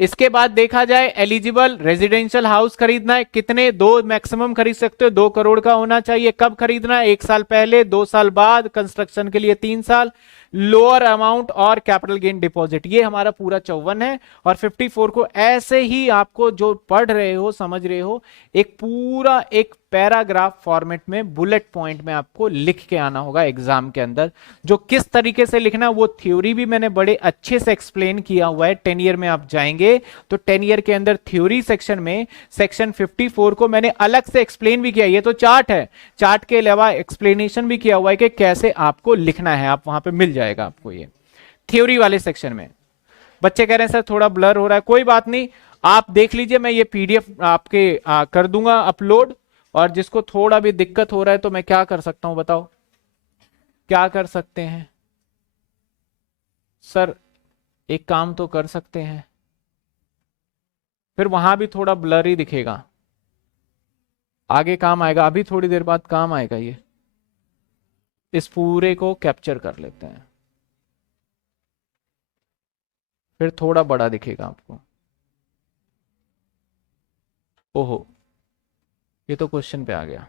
इसके बाद देखा जाए एलिजिबल रेजिडेंशियल हाउस खरीदना है, कितने? 2 मैक्सिमम खरीद सकते हो, 2 करोड़ का होना चाहिए। कब खरीदना है? 1 साल पहले, 2 साल बाद, कंस्ट्रक्शन के लिए 3 साल। लोअर अमाउंट और कैपिटल गेन डिपॉजिट, ये हमारा पूरा 54 है। और 54 को ऐसे ही आपको जो पढ़ रहे हो, समझ रहे हो, एक पूरा एक पैराग्राफ फॉर्मेट में बुलेट पॉइंट में आपको लिख के आना होगा एग्जाम के अंदर। जो किस तरीके से लिखना वो थ्योरी भी मैंने बड़े अच्छे से एक्सप्लेन किया हुआ है। 10 ईयर में आप जाएंगे तो 10 ईयर के अंदर थ्योरी सेक्शन में सेक्शन 54 को मैंने अलग से एक्सप्लेन भी किया। ये तो चार्ट है, चार्ट के अलावा एक्सप्लेनेशन भी किया हुआ है कि कैसे आपको लिखना है, आप वहां पे मिल जाएगा आपको ये थ्योरी वाले सेक्शन में। बच्चे कह रहे हैं सर थोड़ा ब्लर हो रहा है, कोई बात नहीं, आप देख लीजिए, मैं ये पीडीएफ आपके कर दूंगा अपलोड। और जिसको थोड़ा भी दिक्कत हो रहा है तो मैं क्या कर सकता हूं बताओ, क्या कर सकते हैं? सर एक काम तो कर सकते हैं, फिर वहां भी थोड़ा ब्लर ही दिखेगा, आगे काम आएगा, अभी थोड़ी देर बाद काम आएगा ये। इस पूरे को कैप्चर कर लेते हैं, फिर थोड़ा बड़ा दिखेगा आपको। ओहो, ये तो क्वेश्चन पे आ गया।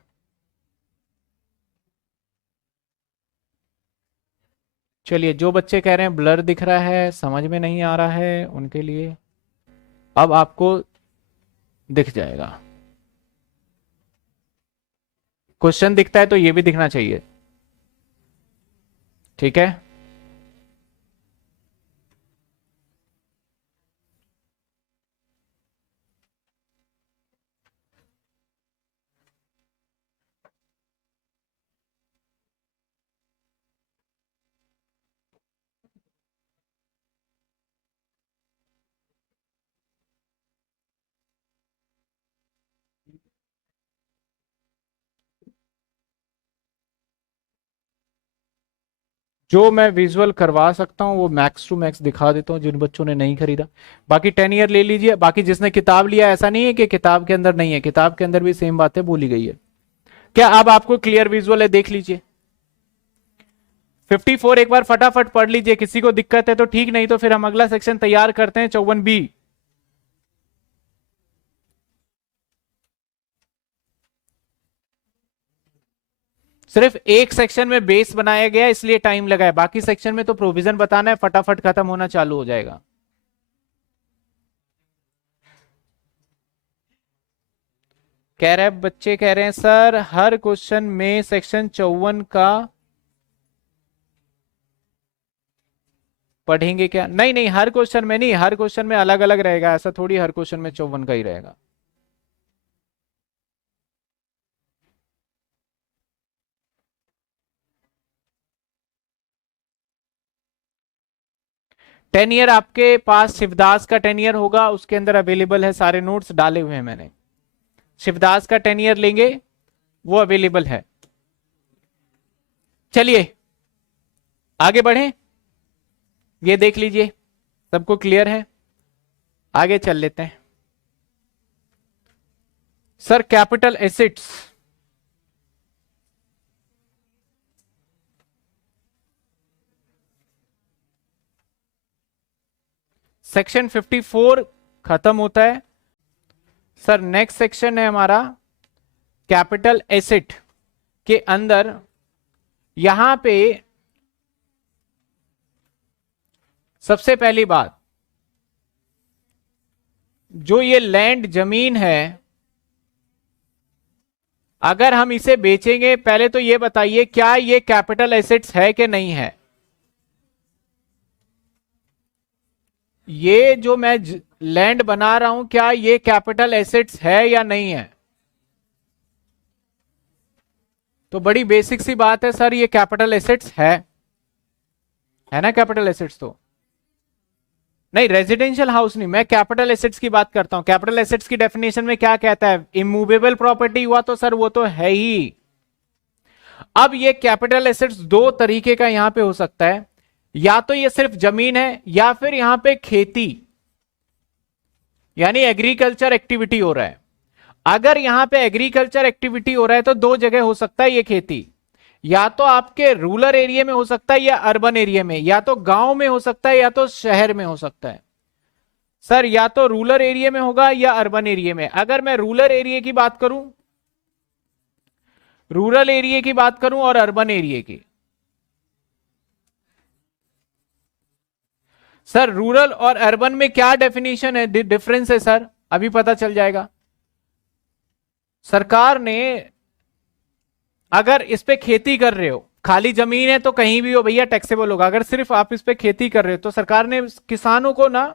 चलिए, जो बच्चे कह रहे हैं ब्लर दिख रहा है, समझ में नहीं आ रहा है, उनके लिए अब आपको दिख जाएगा। क्वेश्चन दिखता है तो ये भी दिखना चाहिए, ठीक है? जो मैं विजुअल करवा सकता हूँ वो मैक्स टू मैक्स दिखा देता हूँ जिन बच्चों ने नहीं खरीदा। बाकी 10 ईयर ले लीजिए, बाकी जिसने किताब लिया, ऐसा नहीं है कि किताब के अंदर नहीं है, किताब के अंदर भी सेम बातें बोली गई है। क्या अब आपको क्लियर विजुअल है? देख लीजिए 54 एक बार फटाफट पढ़ लीजिए, किसी को दिक्कत है तो ठीक, नहीं तो फिर हम अगला सेक्शन तैयार करते हैं 54B। सिर्फ एक सेक्शन में बेस बनाया गया इसलिए टाइम लगा है, बाकी सेक्शन में तो प्रोविजन बताना है, फटाफट खत्म होना चालू हो जाएगा। कह रहे बच्चे कह रहे हैं सर हर क्वेश्चन में सेक्शन 54 का पढ़ेंगे क्या? नहीं नहीं, हर क्वेश्चन में नहीं, हर क्वेश्चन में अलग अलग रहेगा, ऐसा थोड़ी हर क्वेश्चन में 54 का ही रहेगा। टेन ईयर आपके पास शिवदास का 10 ईयर होगा, उसके अंदर अवेलेबल है, सारे नोट्स डाले हुए हैं मैंने। शिवदास का 10 ईयर लेंगे, वो अवेलेबल है। चलिए आगे बढ़े, ये देख लीजिए, सबको क्लियर है? आगे चल लेते हैं। सर कैपिटल एसेट्स, सेक्शन 54 खत्म होता है। सर नेक्स्ट सेक्शन है हमारा कैपिटल एसेट के अंदर, यहां पे सबसे पहली बात, जो ये लैंड जमीन है, अगर हम इसे बेचेंगे, पहले तो ये बताइए क्या ये कैपिटल एसेट्स है कि नहीं है? ये जो मैं लैंड बना रहा हूं, क्या ये कैपिटल एसेट्स है या नहीं है? तो बड़ी बेसिक सी बात है सर, ये कैपिटल एसेट्स है ना? कैपिटल एसेट्स तो नहीं, रेजिडेंशियल हाउस नहीं, मैं कैपिटल एसेट्स की बात करता हूं। कैपिटल एसेट्स की डेफिनेशन में क्या कहता है? इमूवेबल प्रॉपर्टी हुआ तो सर वो तो है ही। अब ये कैपिटल एसेट्स दो तरीके का यहां पे हो सकता है, या तो ये सिर्फ जमीन है या फिर यहां पे खेती यानी एग्रीकल्चर एक्टिविटी हो रहा है। अगर यहां पे एग्रीकल्चर एक्टिविटी हो रहा है तो दो जगह हो सकता है ये खेती, या तो आपके रूरल एरिया में हो सकता है या अर्बन एरिया में, या तो गांव में हो सकता है या तो शहर में हो सकता है। सर या तो रूरल एरिया में होगा या अर्बन एरिया में। अगर मैं रूरल एरिया की बात करूं, और अर्बन एरिया की, सर रूरल और अर्बन में क्या डेफिनेशन है, डिफरेंस है सर, अभी पता चल जाएगा। सरकार ने अगर इस पे खेती कर रहे हो, खाली जमीन है तो कहीं भी हो भैया टैक्सेबल होगा। अगर सिर्फ आप इस पे खेती कर रहे हो तो सरकार ने किसानों को ना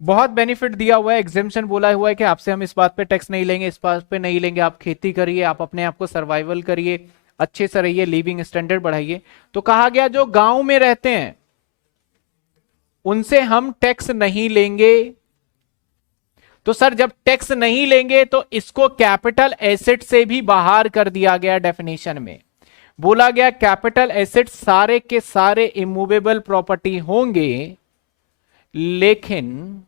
बहुत बेनिफिट दिया हुआ है, एग्जेम्पशन बोला हुआ है कि आपसे हम इस बात पे टैक्स नहीं लेंगे, इस बात पे नहीं लेंगे, आप खेती करिए, आप अपने आप को सर्वाइवल करिए, अच्छे से रहिए, लिविंग स्टैंडर्ड बढ़ाइए। तो कहा गया जो गांव में रहते हैं उनसे हम टैक्स नहीं लेंगे। तो सर जब टैक्स नहीं लेंगे तो इसको कैपिटल एसेट से भी बाहर कर दिया गया। डेफिनेशन में बोला गया कैपिटल एसेट सारे के सारे इमूवेबल प्रॉपर्टी होंगे, लेकिन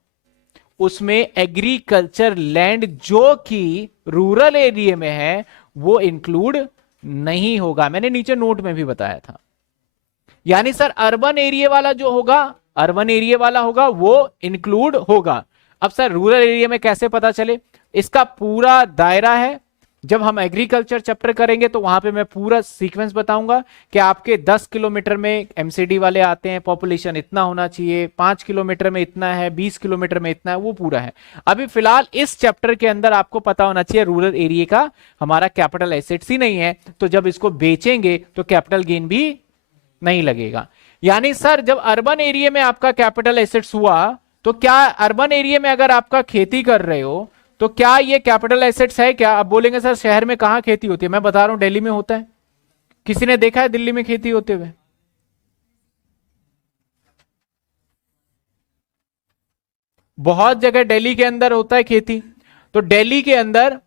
उसमें एग्रीकल्चर लैंड जो कि रूरल एरिया में है वो इंक्लूड नहीं होगा। मैंने नीचे नोट में भी बताया था। यानी सर अर्बन एरिया वाला जो होगा, वो इंक्लूड होगा। अब सर रूरल एरिया में कैसे पता चले? इसका पूरा दायरा है, जब हम एग्रीकल्चर चैप्टर करेंगे तो वहां पे मैं पूरा सीक्वेंस बताऊंगा कि आपके 10 किलोमीटर में एमसीडी वाले आते हैं, पॉपुलेशन इतना होना चाहिए, 5 किलोमीटर में इतना है, 20 किलोमीटर में इतना है, वो पूरा है। अभी फिलहाल इस चैप्टर के अंदर आपको पता होना चाहिए रूरल एरिया का हमारा कैपिटल एसेट्स ही नहीं है, तो जब इसको बेचेंगे तो कैपिटल गेन भी नहीं लगेगा। यानी सर जब अर्बन एरिया में आपका कैपिटल एसेट्स हुआ, तो क्या अर्बन एरिया में अगर आपका खेती कर रहे हो तो क्या ये कैपिटल एसेट्स है क्या? आप बोलेंगे सर शहर में कहां खेती होती है, मैं बता रहा हूं दिल्ली में होता है। किसी ने देखा है दिल्ली में खेती होते हुए? बहुत जगह दिल्ली के अंदर होता है खेती। तो दिल्ली के अंदर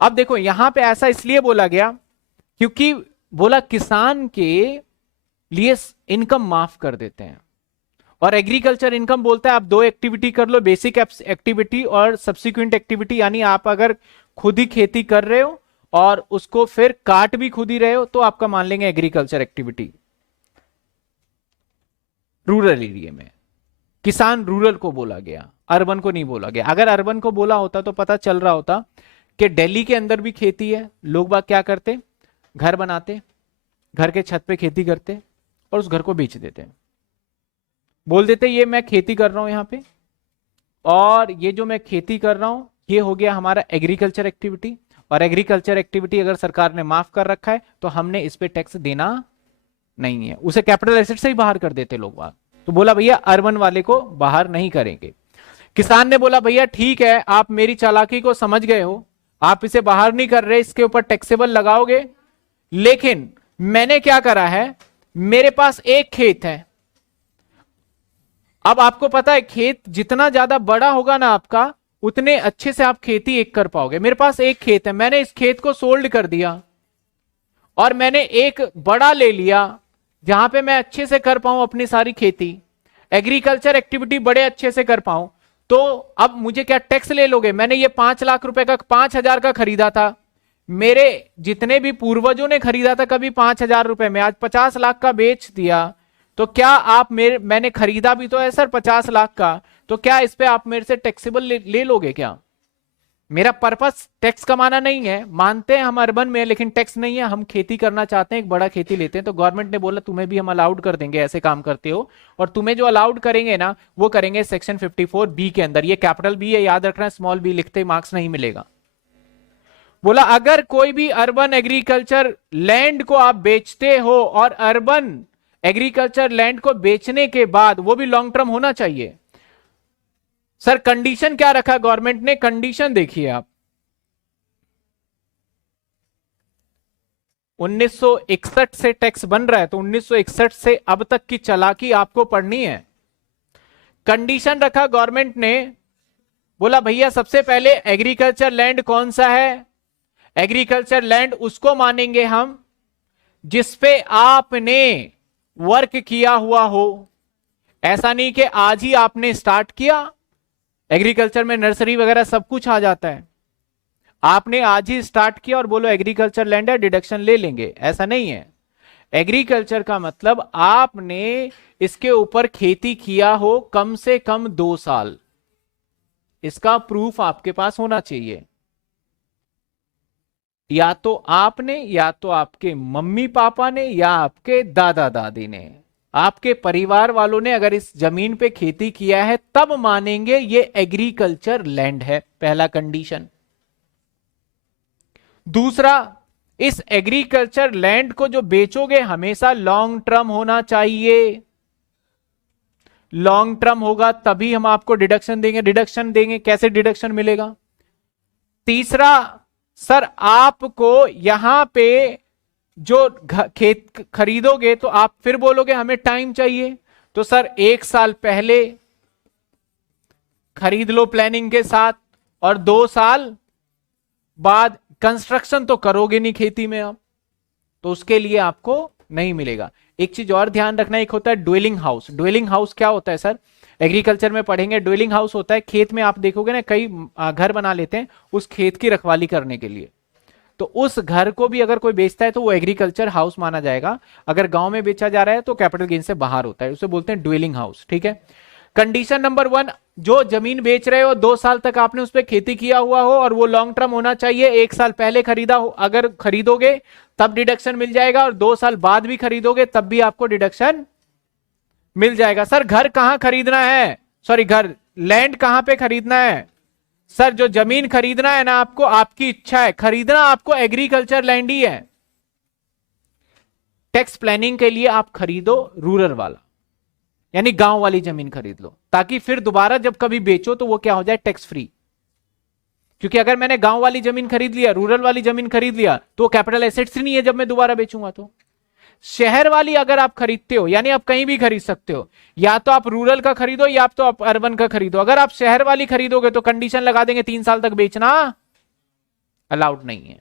अब देखो यहां पे ऐसा इसलिए बोला गया क्योंकि बोला किसान के लिए इनकम माफ कर देते हैं, और एग्रीकल्चर इनकम बोलता है आप दो एक्टिविटी कर लो, बेसिक एक्टिविटी और सब्सिक्वेंट एक्टिविटी। यानी आप अगर खुद ही खेती कर रहे हो और उसको फिर काट भी खुद ही रहे हो तो आपका मान लेंगे एग्रीकल्चर एक्टिविटी। रूरल एरिया में किसान रूरल को बोला गया, अर्बन को नहीं बोला गया। अगर अर्बन को बोला होता तो पता चल रहा होता कि दिल्ली के अंदर भी खेती है, लोग बाग क्या करते, घर बनाते, घर के छत पे खेती करते और उस घर को बेच देते, बोल देते ये मैं खेती कर रहा हूं यहां पे, और ये जो मैं खेती कर रहा हूं ये हो गया हमारा एग्रीकल्चर एक्टिविटी, और एग्रीकल्चर एक्टिविटी अगर सरकार ने माफ कर रखा है तो हमने इस पे टैक्स देना नहीं है, उसे कैपिटल एसेट से ही बाहर कर देते लोग बाग। तो बोला भैया अर्बन वाले को बाहर नहीं करेंगे। किसान ने बोला भैया ठीक है, आप मेरी चालाकी को समझ गए हो, आप इसे बाहर नहीं कर रहे, इसके ऊपर टैक्सेबल लगाओगे, लेकिन मैंने क्या करा है, मेरे पास एक खेत है। अब आपको पता है खेत जितना ज्यादा बड़ा होगा ना आपका, उतने अच्छे से आप खेती एक कर पाओगे। मेरे पास एक खेत है, मैंने इस खेत को सोल्ड कर दिया और मैंने एक बड़ा ले लिया जहां पे मैं अच्छे से कर पाऊं अपनी सारी खेती, एग्रीकल्चर एक्टिविटी बड़े अच्छे से कर पाऊं। तो अब मुझे क्या टैक्स ले लोगे? मैंने ये 5 लाख रुपए का, 5,000 का खरीदा था, मेरे जितने भी पूर्वजों ने खरीदा था कभी 5,000 रुपए में, आज 50 लाख का बेच दिया, तो क्या आप मैंने खरीदा भी तो है सर 50 लाख का, तो क्या इस पे आप मेरे से टैक्सेबल ले लोगे क्या? मेरा पर्पस टैक्स कमाना नहीं है, मानते हैं हम अर्बन में, लेकिन टैक्स नहीं है, हम खेती करना चाहते हैं, एक बड़ा खेती लेते हैं। तो गवर्नमेंट ने बोला तुम्हें भी हम अलाउड कर देंगे, ऐसे काम करते हो, और तुम्हें जो अलाउड करेंगे ना वो करेंगे सेक्शन 54 बी के अंदर। ये कैपिटल बी है, याद रखना, स्मॉल बी लिखते मार्क्स नहीं मिलेगा। बोला अगर कोई भी अर्बन एग्रीकल्चर लैंड को आप बेचते हो और अर्बन एग्रीकल्चर लैंड को बेचने के बाद वो भी लॉन्ग टर्म होना चाहिए। सर कंडीशन क्या रखा गवर्नमेंट ने, कंडीशन देखिए आप, 1961 से टैक्स बन रहा है तो 1961 से अब तक की चालाकी आपको पढ़नी है। कंडीशन रखा गवर्नमेंट ने, बोला भैया सबसे पहले एग्रीकल्चर लैंड कौन सा है, एग्रीकल्चर लैंड उसको मानेंगे हम जिसपे आपने वर्क किया हुआ हो। ऐसा नहीं कि आज ही आपने स्टार्ट किया, एग्रीकल्चर में नर्सरी वगैरह सब कुछ आ जाता है, आपने आज ही स्टार्ट किया और बोलो एग्रीकल्चर लैंड है डिडक्शन ले लेंगे, ऐसा नहीं है। एग्रीकल्चर का मतलब आपने इसके ऊपर खेती किया हो कम से कम 2 साल, इसका प्रूफ आपके पास होना चाहिए। या तो आपने, या तो आपके मम्मी पापा ने, या आपके दादा दादी ने, आपके परिवार वालों ने अगर इस जमीन पे खेती किया है तब मानेंगे ये एग्रीकल्चर लैंड है, पहला कंडीशन। दूसरा, इस एग्रीकल्चर लैंड को जो बेचोगे हमेशा लॉन्ग टर्म होना चाहिए, लॉन्ग टर्म होगा तभी हम आपको डिडक्शन देंगे। डिडक्शन देंगे कैसे, डिडक्शन मिलेगा। तीसरा, सर आपको यहां पे जो खेत खरीदोगे तो आप फिर बोलोगे हमें टाइम चाहिए, तो सर 1 साल पहले खरीद लो प्लानिंग के साथ, और 2 साल बाद कंस्ट्रक्शन तो करोगे नहीं खेती में आप, तो उसके लिए आपको नहीं मिलेगा। एक चीज और ध्यान रखना, एक होता है ड्वेलिंग हाउस। ड्वेलिंग हाउस क्या होता है सर, एग्रीकल्चर में पढ़ेंगे। ड्वेलिंग हाउस होता है खेत में आप देखोगे ना कई घर बना लेते हैं उस खेत की रखवाली करने के लिए, तो उस घर को भी अगर कोई बेचता है तो वो एग्रीकल्चर हाउस माना जाएगा। अगर गांव में बेचा जा रहा है तो कैपिटल गेन से बाहर होता है, उसे बोलते हैं ड्वेलिंग हाउस, ठीक है। कंडीशन नंबर 1, जो जमीन बेच रहे हो 2 साल तक आपने उस पर खेती किया हुआ हो और वो लॉन्ग टर्म होना चाहिए। 1 साल पहले खरीदा हो, अगर खरीदोगे तब डिडक्शन मिल जाएगा, और 2 साल बाद भी खरीदोगे तब भी आपको डिडक्शन मिल जाएगा। सर घर कहां खरीदना है, सॉरी घर लैंड कहां पे खरीदना है, सर जो जमीन खरीदना है ना आपको, आपकी इच्छा है, खरीदना आपको एग्रीकल्चर लैंड ही है। टैक्स प्लानिंग के लिए आप खरीदो रूरल वाला, यानी गांव वाली जमीन खरीद लो, ताकि फिर दोबारा जब कभी बेचो तो वो क्या हो जाए, टैक्स फ्री। क्योंकि अगर मैंने गांव वाली जमीन खरीद लिया, रूरल वाली जमीन खरीद लिया, तो कैपिटल एसेट्स नहीं है जब मैं दोबारा बेचूंगा तो। शहर वाली अगर आप खरीदते हो, यानी आप कहीं भी खरीद सकते हो, या तो आप रूरल का खरीदो या तो आप अर्बन का खरीदो। अगर आप शहर वाली खरीदोगे तो कंडीशन लगा देंगे 3 साल तक बेचना अलाउड नहीं है।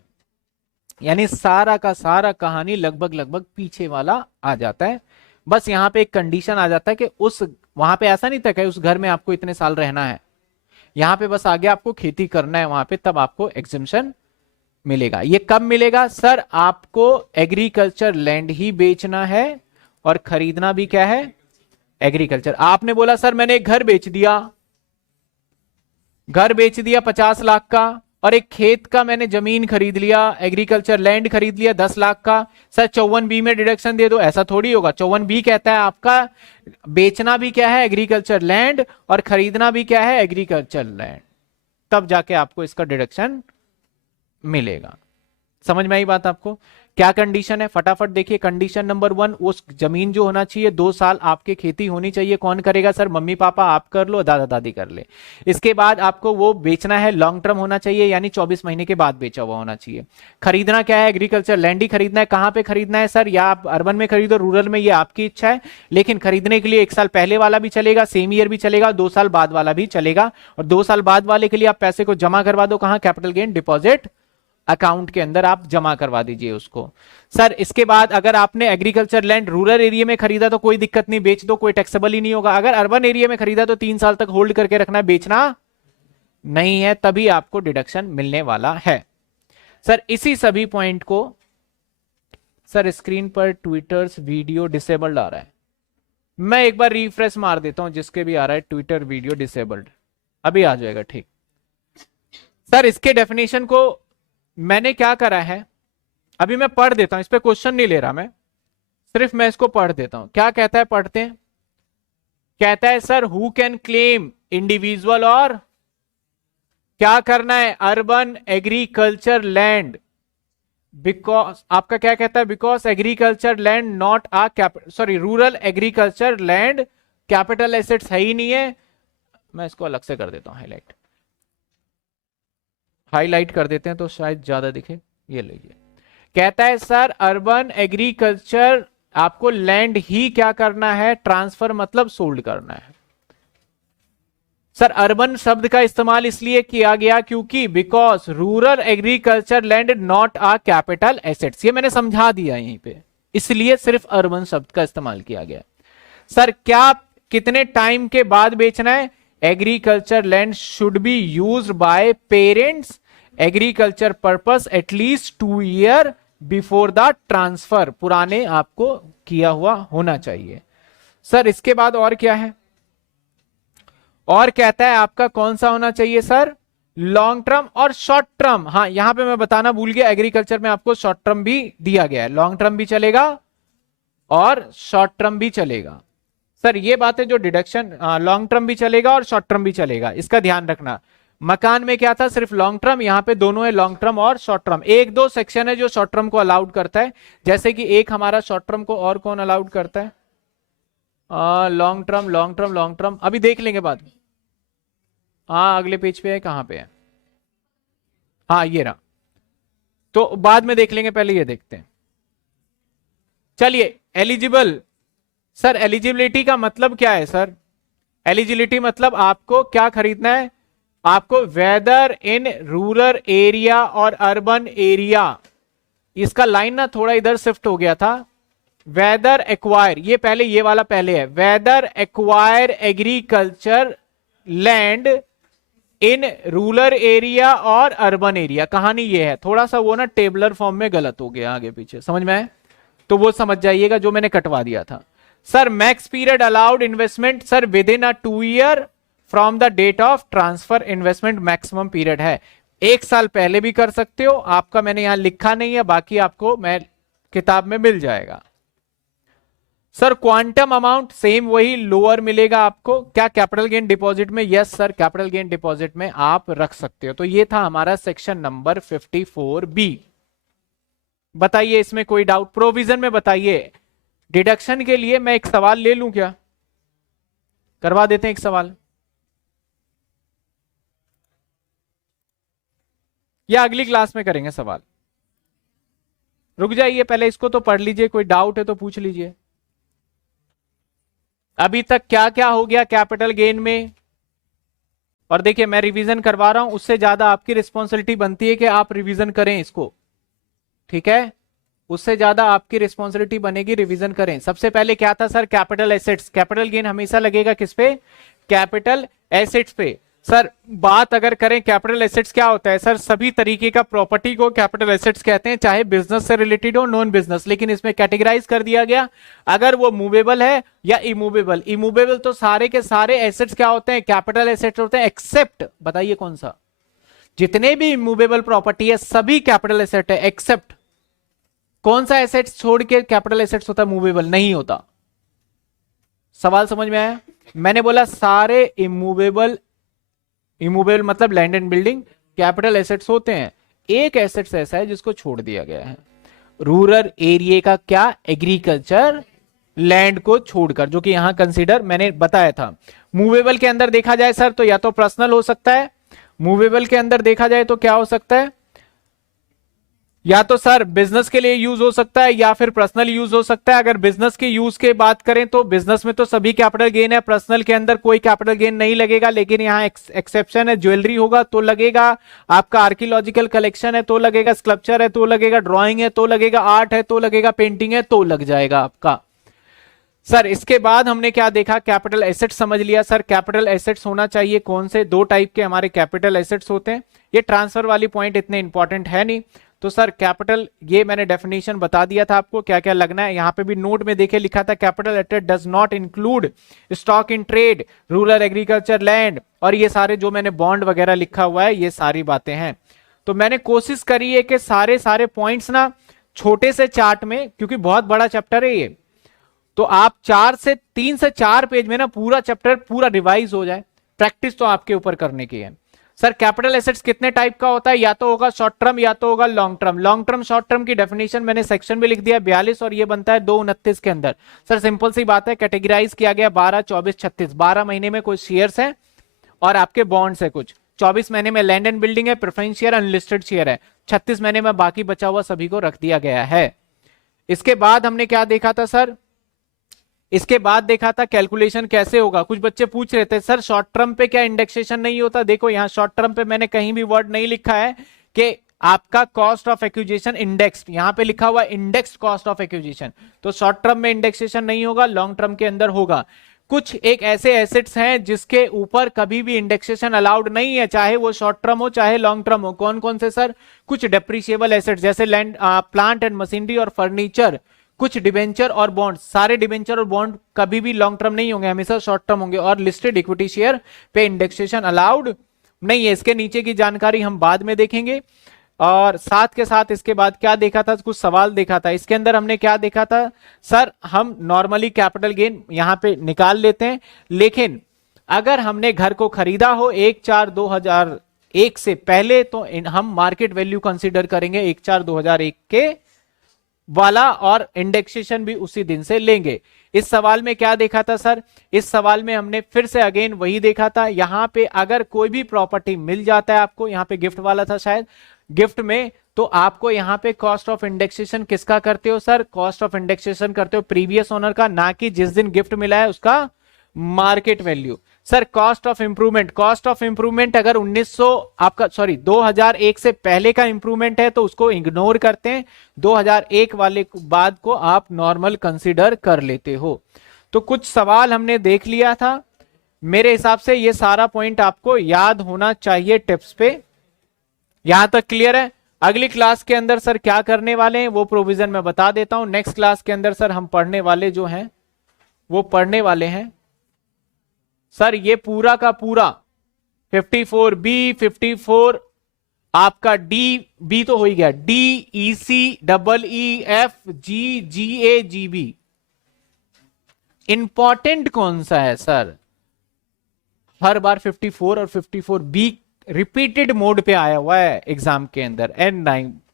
यानी सारा का सारा कहानी लगभग लगभग पीछे वाला आ जाता है। बस यहां पे एक कंडीशन आ जाता है कि उस वहां पे ऐसा नहीं था कि उस घर में आपको इतने साल रहना है, यहां पे बस आगे आपको खेती करना है वहां पे, तब आपको एग्जेम्पशन मिलेगा। ये कब मिलेगा सर, आपको एग्रीकल्चर लैंड ही बेचना है और खरीदना भी क्या है, एग्रीकल्चर। आपने बोला सर मैंने एक घर बेच दिया, घर बेच दिया 50 लाख का, और एक खेत का मैंने जमीन खरीद लिया, एग्रीकल्चर लैंड खरीद लिया 10 लाख का, सर 54B में डिडक्शन दे दो, ऐसा थोड़ी होगा। 54B कहता है आपका बेचना भी क्या है, एग्रीकल्चर लैंड, और खरीदना भी क्या है, एग्रीकल्चर लैंड, तब जाके आपको इसका डिडक्शन मिलेगा। समझ में आई बात आपको। क्या कंडीशन है, फटाफट देखिए। कंडीशन नंबर 1, उस जमीन जो होना चाहिए 2 साल आपकी खेती होनी चाहिए। कौन करेगा सर, मम्मी पापा आप कर लो, दादा दादी कर ले। इसके बाद आपको वो बेचना है, लॉन्ग टर्म होना चाहिए, यानी 24 महीने के बाद बेचा हुआ होना चाहिए। खरीदना क्या है, एग्रीकल्चर लैंड ही खरीदना है। कहां पे खरीदना है सर, या आप अर्बन में खरीदो, रूरल में, ये आपकी इच्छा है। लेकिन खरीदने के लिए 1 साल पहले वाला भी चलेगा, सेम ईयर भी चलेगा, 2 साल बाद वाला भी चलेगा। और 2 साल बाद वाले के लिए आप पैसे को जमा करवा दो, कहां, कैपिटल गेन डिपॉजिट अकाउंट के अंदर आप जमा करवा दीजिए उसको। सर इसके बाद अगर आपने एग्रीकल्चर लैंड रूरल एरिया में खरीदा तो कोई दिक्कत नहीं, बेच दो, कोई टैक्सेबल ही नहीं होगा। अगर अर्बन एरिया में खरीदा तो 3 साल तक होल्ड करके रखना है, बेचना नहीं है, तभी आपको डिडक्शन मिलने वाला है। सर इसी सभी पॉइंट को, सर स्क्रीन पर ट्विटर्स वीडियो डिसेबल्ड आ रहा है, मैं एक बार रिफ्रेश मार देता हूं, जिसके भी आ रहा है ट्विटर वीडियो डिसेबल्ड, अभी आ जाएगा, ठीक। सर इसके डेफिनेशन को मैंने क्या करा है, अभी मैं पढ़ देता हूं, इस पे क्वेश्चन नहीं ले रहा मैं, सिर्फ मैं इसको पढ़ देता हूं। क्या कहता है, पढ़ते हैं। कहता है sir who can claim, individual और क्या करना है, अर्बन एग्रीकल्चर लैंड, बिकॉज आपका क्या कहता है, because agriculture land not a capital, sorry rural agriculture land capital assets है ही नहीं है। मैं इसको अलग से कर देता हूं, हाईलाइट, हाईलाइट कर देते हैं तो शायद ज्यादा दिखे। ये लीजिए, कहता है सर अर्बन एग्रीकल्चर आपको लैंड ही क्या करना है, ट्रांसफर मतलब सोल्ड करना है। सर अर्बन शब्द का इस्तेमाल इसलिए किया गया क्योंकि because rural agriculture land not a capital assets, ये मैंने समझा दिया यहीं पे, इसलिए सिर्फ अर्बन शब्द का इस्तेमाल किया गया। सर क्या कितने टाइम के बाद बेचना है, agriculture land should be used by parents agriculture purpose at least 2 year before the transfer, पुराने आपको किया हुआ होना चाहिए। सर इसके बाद और क्या है, और कहता है आपका कौन सा होना चाहिए सर, लॉन्ग टर्म और शॉर्ट टर्म। हाँ यहां पे मैं बताना भूल गया, एग्रीकल्चर में आपको शॉर्ट टर्म भी दिया गया है, लॉन्ग टर्म भी चलेगा और शॉर्ट टर्म भी चलेगा। सर ये बात है जो डिडक्शन, लॉन्ग टर्म भी चलेगा और शॉर्ट टर्म भी चलेगा, इसका ध्यान रखना। मकान में क्या था, सिर्फ लॉन्ग टर्म, यहां पे दोनों है, लॉन्ग टर्म और शॉर्ट टर्म। एक दो सेक्शन है जो शॉर्ट टर्म को अलाउड करता है, जैसे कि एक हमारा शॉर्ट टर्म को और कौन अलाउड करता है, long term, long term, long term, अभी देख लेंगे बाद में। हाँ अगले पेज पे है, कहां पे है, हाँ ये रहा, तो बाद में देख लेंगे, पहले ये देखते हैं। चलिए एलिजिबल, सर एलिजिबिलिटी का मतलब क्या है सर, एलिजिबिलिटी मतलब आपको क्या खरीदना है, आपको वेदर इन रूरल एरिया और अर्बन एरिया, इसका लाइन ना थोड़ा इधर शिफ्ट हो गया था, वेदर एक्वायर, ये पहले ये वाला पहले है, whether acquire agriculture land in rural area और अर्बन एरिया। कहानी ये है, थोड़ा सा वो ना टेबलर फॉर्म में गलत हो गया आगे पीछे, समझ में आए तो वो समझ जाइएगा जो मैंने कटवा दिया था। Sir max period allowed investment, sir within a 2 year from the date of transfer, investment maximum period है, 1 साल पहले भी कर सकते हो, आपका मैंने यहां लिखा नहीं है, बाकी आपको मैं किताब में मिल जाएगा। सर क्वांटम अमाउंट सेम वही लोअर मिलेगा आपको, क्या कैपिटल गेन डिपॉजिट में, yes sir capital gain deposit में आप रख सकते हो। तो ये था हमारा सेक्शन नंबर 54B। बताइए इसमें कोई डाउट, प्रोविजन में बताइए। डिडक्शन के लिए मैं एक सवाल ले लूं क्या, करवा देते हैं एक सवाल, या अगली क्लास में करेंगे सवाल, रुक जाइए पहले इसको तो पढ़ लीजिए, कोई डाउट है तो पूछ लीजिए। अभी तक क्या क्या हो गया कैपिटल गेन में, और देखिए मैं रिवीजन करवा रहा हूं, उससे ज्यादा आपकी रिस्पॉन्सिबिलिटी बनती है कि आप रिवीजन करें इसको, ठीक है, उससे ज्यादा आपकी रिस्पॉन्सिबिलिटी बनेगी रिवीजन करें। सबसे पहले क्या था sir, capital assets, capital gain हमेशा लगेगा किस पे, कैपिटल एसेट्स पे। सर बात अगर करें कैपिटल एसेट्स क्या होता है, सर सभी तरीके का प्रॉपर्टी को कैपिटल एसेट्स कहते हैं, चाहे बिजनेस से रिलेटेड हो नॉन बिजनेस, लेकिन इसमें कैटेगराइज कर दिया गया, अगर वो मूवेबल है या इमूवेबल। इमूवेबल तो सारे के सारे एसेट्स क्या होते हैं, कैपिटल एसेट्स होते हैं, एक्सेप्ट, बताइए कौन सा, जितने भी इमूवेबल प्रॉपर्टी है सभी कैपिटल एसेट है, एक्सेप्ट कौन सा एसेट्स छोड़ के कैपिटल एसेट्स होता है, मूवेबल नहीं होता। सवाल समझ में आया, मैंने बोला सारे इमूवेबल, इमूवेबल मतलब land and building capital assets होते हैं, एक एसेट्स ऐसा है जिसको छोड़ दिया गया है, रूरल एरिया का क्या, एग्रीकल्चर लैंड को छोड़कर, जो कि यहां कंसीडर मैंने बताया था। मूवेबल के अंदर देखा जाए सर तो या तो पर्सनल हो सकता है, मूवेबल के अंदर देखा जाए तो क्या हो सकता है, या तो सर बिजनेस के लिए यूज हो सकता है या फिर पर्सनल यूज हो सकता है। अगर बिजनेस के यूज की बात करें तो बिजनेस में तो सभी कैपिटल गेन है, पर्सनल के अंदर कोई कैपिटल गेन नहीं लगेगा, लेकिन यहाँ एक्सेप्शन है, ज्वेलरी होगा तो लगेगा, आपका आर्कियोलॉजिकल कलेक्शन है तो लगेगा, स्कल्पचर है तो लगेगा, ड्रॉइंग है तो लगेगा, आर्ट है तो लगेगा, पेंटिंग है तो लग जाएगा आपका। सर इसके बाद हमने क्या देखा, कैपिटल एसेट्स समझ लिया। सर कैपिटल एसेट्स होना चाहिए कौन से, 2 टाइप के हमारे कैपिटल एसेट्स होते हैं, ये ट्रांसफर वाली पॉइंट इतने इंपॉर्टेंट है नहीं। तो सर कैपिटल, ये मैंने डेफिनेशन बता दिया था आपको क्या क्या लगना है, यहां पे भी नोट में देखे लिखा था, capital asset does not include stock in trade, rural agriculture land, और ये सारे जो मैंने बॉन्ड वगैरह लिखा हुआ है ये सारी बातें हैं। तो मैंने कोशिश करी है कि सारे सारे पॉइंट्स ना छोटे से चार्ट में, क्योंकि बहुत बड़ा चैप्टर है ये, तो आप 3 से 4 पेज में ना पूरा चैप्टर पूरा रिवाइज हो जाए, प्रैक्टिस तो आपके ऊपर करने की है। सर कैपिटल एसेट्स कितने टाइप का होता है, या तो होगा शॉर्ट टर्म या तो होगा long term. Long term short term की डेफिनेशन मैंने सेक्शन में लिख दिया 42 और ये बनता है 229 के अंदर। सर सिंपल सी बात है, कैटेगराइज किया गया 12, 24, 36। 12 महीने में कुछ शेयर्स है और आपके बॉन्ड्स है कुछ, 24 महीने में लैंड एंड बिल्डिंग है, प्रेफरेंस शेयर, अनलिस्टेड शेयर है, 36 महीने में बाकी बचा हुआ सभी को रख दिया गया है। इसके बाद हमने क्या देखा था सर, इसके बाद देखा था कैलकुलेशन कैसे होगा। कुछ बच्चे पूछ रहे थे सर शॉर्ट टर्म पे क्या इंडेक्सेशन नहीं होता। देखो यहाँ शॉर्ट टर्म पे मैंने कहीं भी वर्ड नहीं लिखा है कि आपका कॉस्ट ऑफ एक्विजिशन इंडेक्स, यहां पे लिखा हुआ इंडेक्स कॉस्ट ऑफ एक्विजिशन। तो शॉर्ट टर्म में इंडेक्सेशन नहीं होगा, लॉन्ग टर्म के अंदर होगा। कुछ एक ऐसे एसेट्स हैं जिसके ऊपर कभी भी इंडेक्सेशन अलाउड नहीं है, चाहे वो शॉर्ट टर्म हो चाहे लॉन्ग टर्म हो। कौन कौन से सर, कुछ डेप्रिशिएबल एसेट्स जैसे लैंड, प्लांट एंड मशीनरी और फर्नीचर, कुछ डिबेंचर और बॉन्ड। सारे डिबेंचर और बॉन्ड कभी भी लॉन्ग टर्म नहीं होंगे, हमेशा शॉर्ट टर्म होंगे। और लिस्टेड इक्विटी शेयर पे इंडेक्सेशन अलाउड नहीं है। इसके नीचे की जानकारी हम बाद में देखेंगे। और साथ के साथ इसके बाद क्या देखा था, कुछ सवाल देखा था। इसके अंदर हमने क्या देखा था सर, हम नॉर्मली कैपिटल गेन यहां पे निकाल लेते हैं, लेकिन अगर हमने घर को खरीदा हो 1/4/2001 से पहले तो हम मार्केट वैल्यू कंसीडर करेंगे 1/4/2001 के वाला, और इंडेक्सेशन भी उसी दिन से लेंगे। इस सवाल में क्या देखा था सर, इस सवाल में हमने फिर से अगेन वही देखा था। यहां पे अगर कोई भी प्रॉपर्टी मिल जाता है आपको, यहां पे गिफ्ट वाला था शायद, गिफ्ट में, तो आपको यहां पे कॉस्ट ऑफ इंडेक्सेशन किसका करते हो सर, कॉस्ट ऑफ इंडेक्सेशन करते हो प्रीवियस ओनर का, ना कि जिस दिन गिफ्ट मिला है उसका market value. Sir cost of improvement, cost of improvement अगर 1900 आपका सॉरी 2001 से पहले का इंप्रूवमेंट है तो उसको इग्नोर करते हैं, 2001 वाले बाद को आप नॉर्मल कंसीडर कर लेते हो। तो कुछ सवाल हमने देख लिया था, मेरे हिसाब से ये सारा पॉइंट आपको याद होना चाहिए टिप्स पे। यहां तक क्लियर है। अगली क्लास के अंदर सर क्या करने वाले हैं वो प्रोविजन मैं बता देता हूं। नेक्स्ट क्लास के अंदर सर हम पढ़ने वाले जो हैं वो पढ़ने वाले हैं सर ये पूरा का पूरा 54B, 54 आपका डी, बी तो हो ही गया, DEC, EE, F, G, GA, GB। Important कौन सा है सर, हर बार 54 और 54B रिपीटेड मोड पे आया हुआ है एग्जाम के अंदर, एन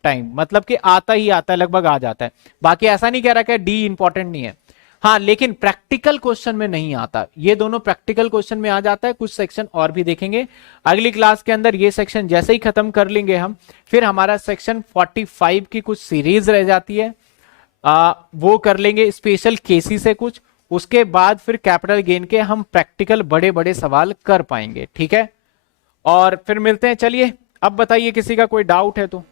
टाइम, मतलब कि आता ही आता है, लगभग आ जाता है। बाकी ऐसा नहीं कह रहा कि डी इंपॉर्टेंट नहीं है, हाँ, लेकिन प्रैक्टिकल क्वेश्चन में नहीं आता। ये दोनों प्रैक्टिकल क्वेश्चन में आ जाता है। कुछ सेक्शन और भी देखेंगे अगली क्लास के अंदर। ये सेक्शन जैसे ही खत्म कर लेंगे हम, फिर हमारा सेक्शन 45 की कुछ सीरीज रह जाती है, वो कर लेंगे स्पेशल केसी से कुछ। उसके बाद फिर कैपिटल गेन के हम प्रैक्टिकल बड़े बड़े सवाल कर पाएंगे, ठीक है। और फिर मिलते हैं। चलिए अब बताइए किसी का कोई डाउट है तो।